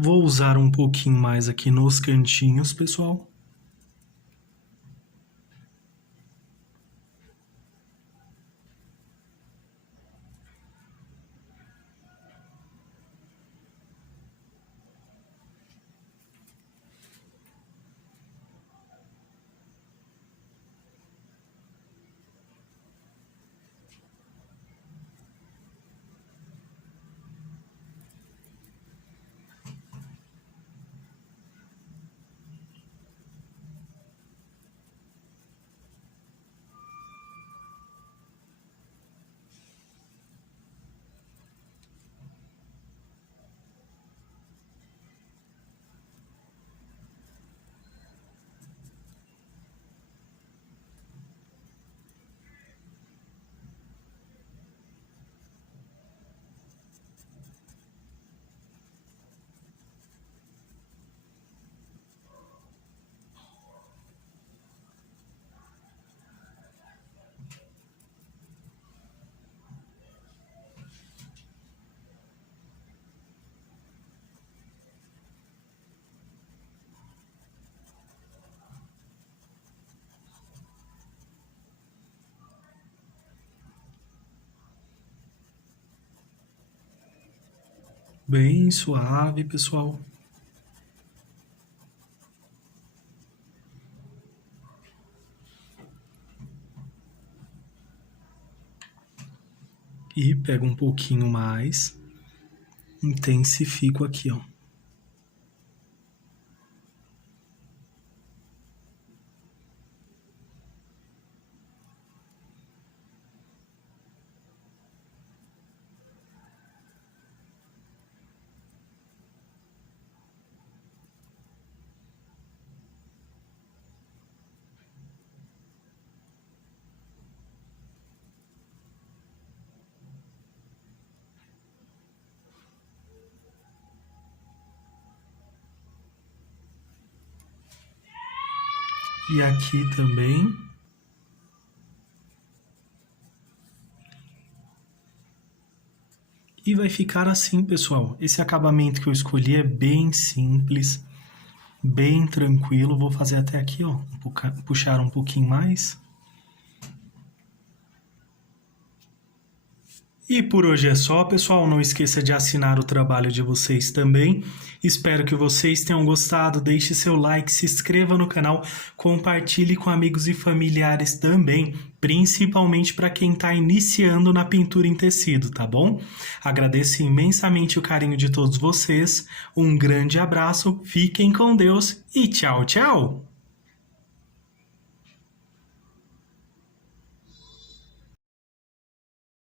Vou usar um pouquinho mais aqui nos cantinhos, pessoal. Bem suave, pessoal. E pego um pouquinho mais, intensifico aqui, ó. E aqui também. E vai ficar assim, pessoal. Esse acabamento que eu escolhi é bem simples, bem tranquilo. Vou fazer até aqui, ó, puxar um pouquinho mais. E por hoje é só, pessoal. Não esqueça de assinar o trabalho de vocês também. Espero que vocês tenham gostado. Deixe seu like, se inscreva no canal, compartilhe com amigos e familiares também, principalmente para quem está iniciando na pintura em tecido, tá bom? Agradeço imensamente o carinho de todos vocês. Um grande abraço, fiquem com Deus e tchau, tchau!